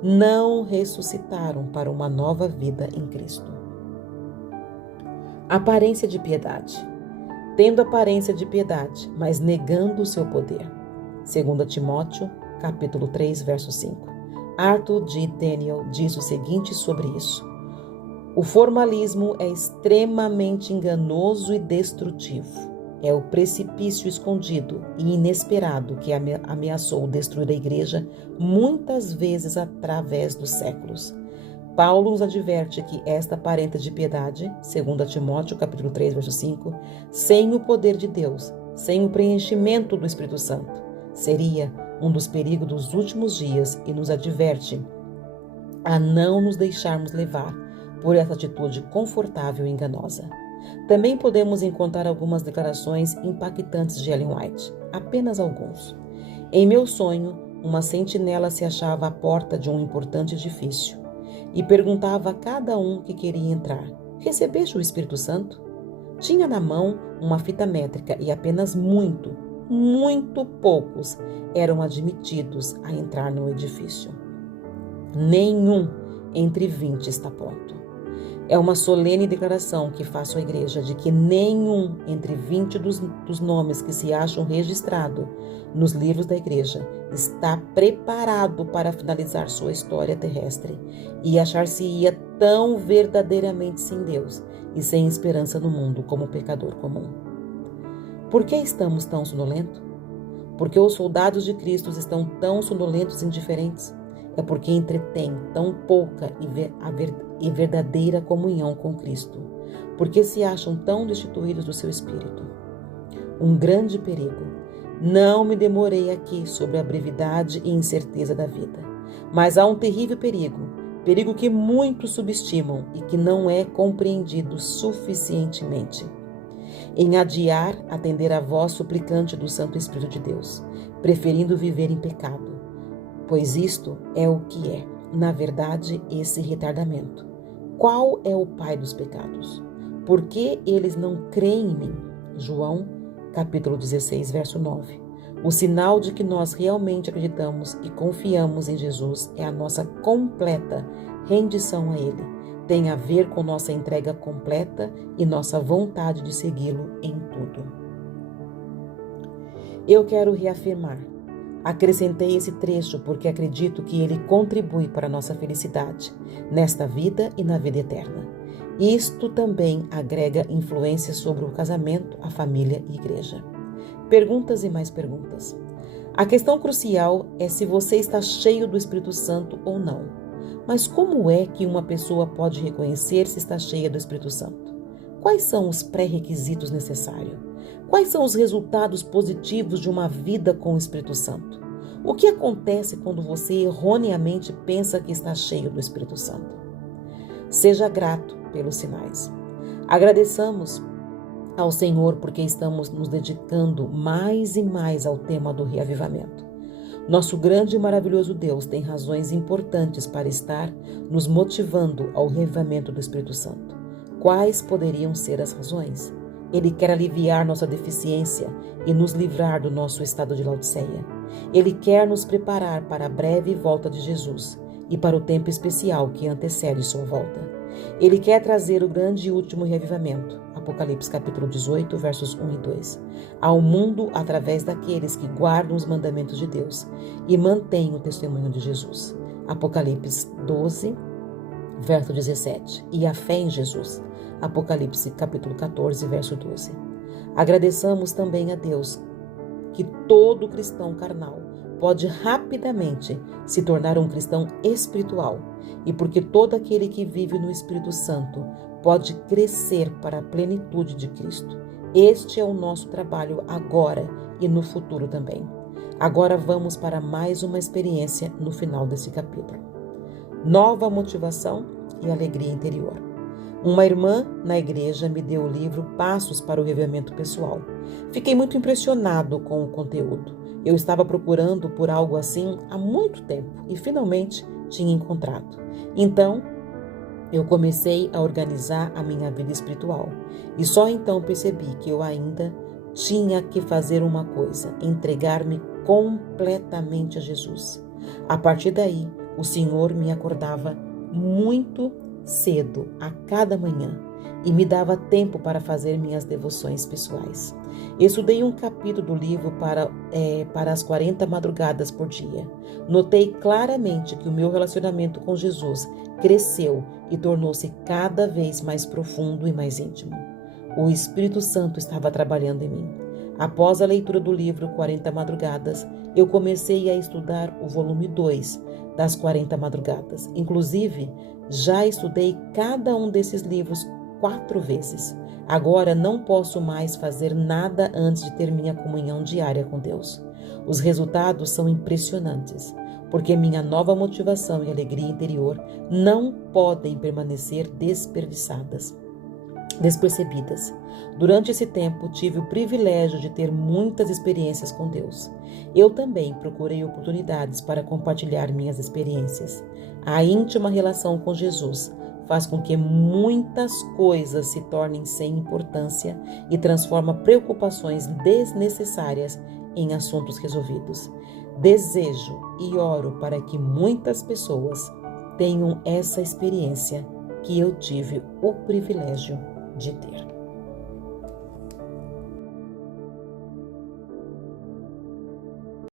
não ressuscitaram para uma nova vida em Cristo. Aparência de piedade. Tendo aparência de piedade, mas negando o seu poder. 2 Timóteo, capítulo 3, verso 5. Arthur G. Daniel diz o seguinte sobre isso: o formalismo é extremamente enganoso e destrutivo. É o precipício escondido e inesperado que ameaçou destruir a igreja muitas vezes através dos séculos. Paulo nos adverte que esta aparência de piedade, 2 Timóteo capítulo 3, verso 5, sem o poder de Deus, sem o preenchimento do Espírito Santo, seria um dos perigos dos últimos dias e nos adverte a não nos deixarmos levar por essa atitude confortável e enganosa. Também podemos encontrar algumas declarações impactantes de Ellen White, apenas alguns. Em meu sonho, uma sentinela se achava à porta de um importante edifício e perguntava a cada um que queria entrar: recebeste o Espírito Santo? Tinha na mão uma fita métrica e apenas muito poucos eram admitidos a entrar no edifício. Nenhum entre 20 está pronto. É uma solene declaração que faço à igreja de que nenhum entre 20 dos nomes que se acham registrados nos livros da igreja está preparado para finalizar sua história terrestre e achar-se-ia tão verdadeiramente sem Deus e sem esperança no mundo como pecador comum. Por que estamos tão sonolentos? Porque os soldados de Cristo estão tão sonolentos e indiferentes? É porque entretêm tão pouca e verdadeira comunhão com Cristo, porque se acham tão destituídos do seu espírito. Um grande perigo. Não me demorei aqui sobre a brevidade e incerteza da vida, mas há um terrível perigo que muitos subestimam e que não é compreendido suficientemente. Em adiar atender à voz suplicante do Santo Espírito de Deus, preferindo viver em pecado, pois isto é o que é, na verdade, esse retardamento. Qual é o pai dos pecados? Por que eles não creem em mim? João, capítulo 16, verso 9. O sinal de que nós realmente acreditamos e confiamos em Jesus é a nossa completa rendição a Ele. Tem a ver com nossa entrega completa e nossa vontade de segui-lo em tudo. Eu quero reafirmar. Acrescentei esse trecho porque acredito que ele contribui para a nossa felicidade, nesta vida e na vida eterna. Isto também agrega influência sobre o casamento, a família e a igreja. Perguntas e mais perguntas. A questão crucial é se você está cheio do Espírito Santo ou não. Mas como é que uma pessoa pode reconhecer se está cheia do Espírito Santo? Quais são os pré-requisitos necessários? Quais são os resultados positivos de uma vida com o Espírito Santo? O que acontece quando você erroneamente pensa que está cheio do Espírito Santo? Seja grato pelos sinais. Agradeçamos ao Senhor porque estamos nos dedicando mais e mais ao tema do reavivamento. Nosso grande e maravilhoso Deus tem razões importantes para estar nos motivando ao reavivamento do Espírito Santo. Quais poderiam ser as razões? Ele quer aliviar nossa deficiência e nos livrar do nosso estado de Laodiceia. Ele quer nos preparar para a breve volta de Jesus e para o tempo especial que antecede sua volta. Ele quer trazer o grande e último reavivamento, Apocalipse capítulo 18, versos 1 e 2, ao mundo através daqueles que guardam os mandamentos de Deus e mantêm o testemunho de Jesus. Apocalipse 12, verso 17, e a fé em Jesus. Apocalipse capítulo 14, verso 12. Agradeçamos também a Deus que todo cristão carnal pode rapidamente se tornar um cristão espiritual e porque todo aquele que vive no Espírito Santo pode crescer para a plenitude de Cristo. Este é o nosso trabalho agora e no futuro também. Agora vamos para mais uma experiência no final desse capítulo. Nova motivação e alegria interior. Uma irmã na igreja me deu o livro Passos para o Reavivamento Pessoal. Fiquei muito impressionado com o conteúdo. Eu estava procurando por algo assim há muito tempo e finalmente tinha encontrado. Então, eu comecei a organizar a minha vida espiritual e só então percebi que eu ainda tinha que fazer uma coisa: entregar-me completamente a Jesus. A partir daí, o Senhor me acordava muito cedo a cada manhã e me dava tempo para fazer minhas devoções pessoais. Estudei um capítulo do livro para as 40 madrugadas por dia. Notei claramente que o meu relacionamento com Jesus cresceu e tornou-se cada vez mais profundo e mais íntimo. O Espírito Santo estava trabalhando em mim. Após a leitura do livro 40 Madrugadas, eu comecei a estudar o volume 2 das 40 Madrugadas. Inclusive, já estudei cada um desses livros 4 vezes. Agora não posso mais fazer nada antes de ter minha comunhão diária com Deus. Os resultados são impressionantes, porque minha nova motivação e alegria interior não podem permanecer despercebidas. Durante esse tempo, tive o privilégio de ter muitas experiências com Deus. Eu também procurei oportunidades para compartilhar minhas experiências. A íntima relação com Jesus faz com que muitas coisas se tornem sem importância e transforma preocupações desnecessárias em assuntos resolvidos. Desejo e oro para que muitas pessoas tenham essa experiência que eu tive o privilégio de ter.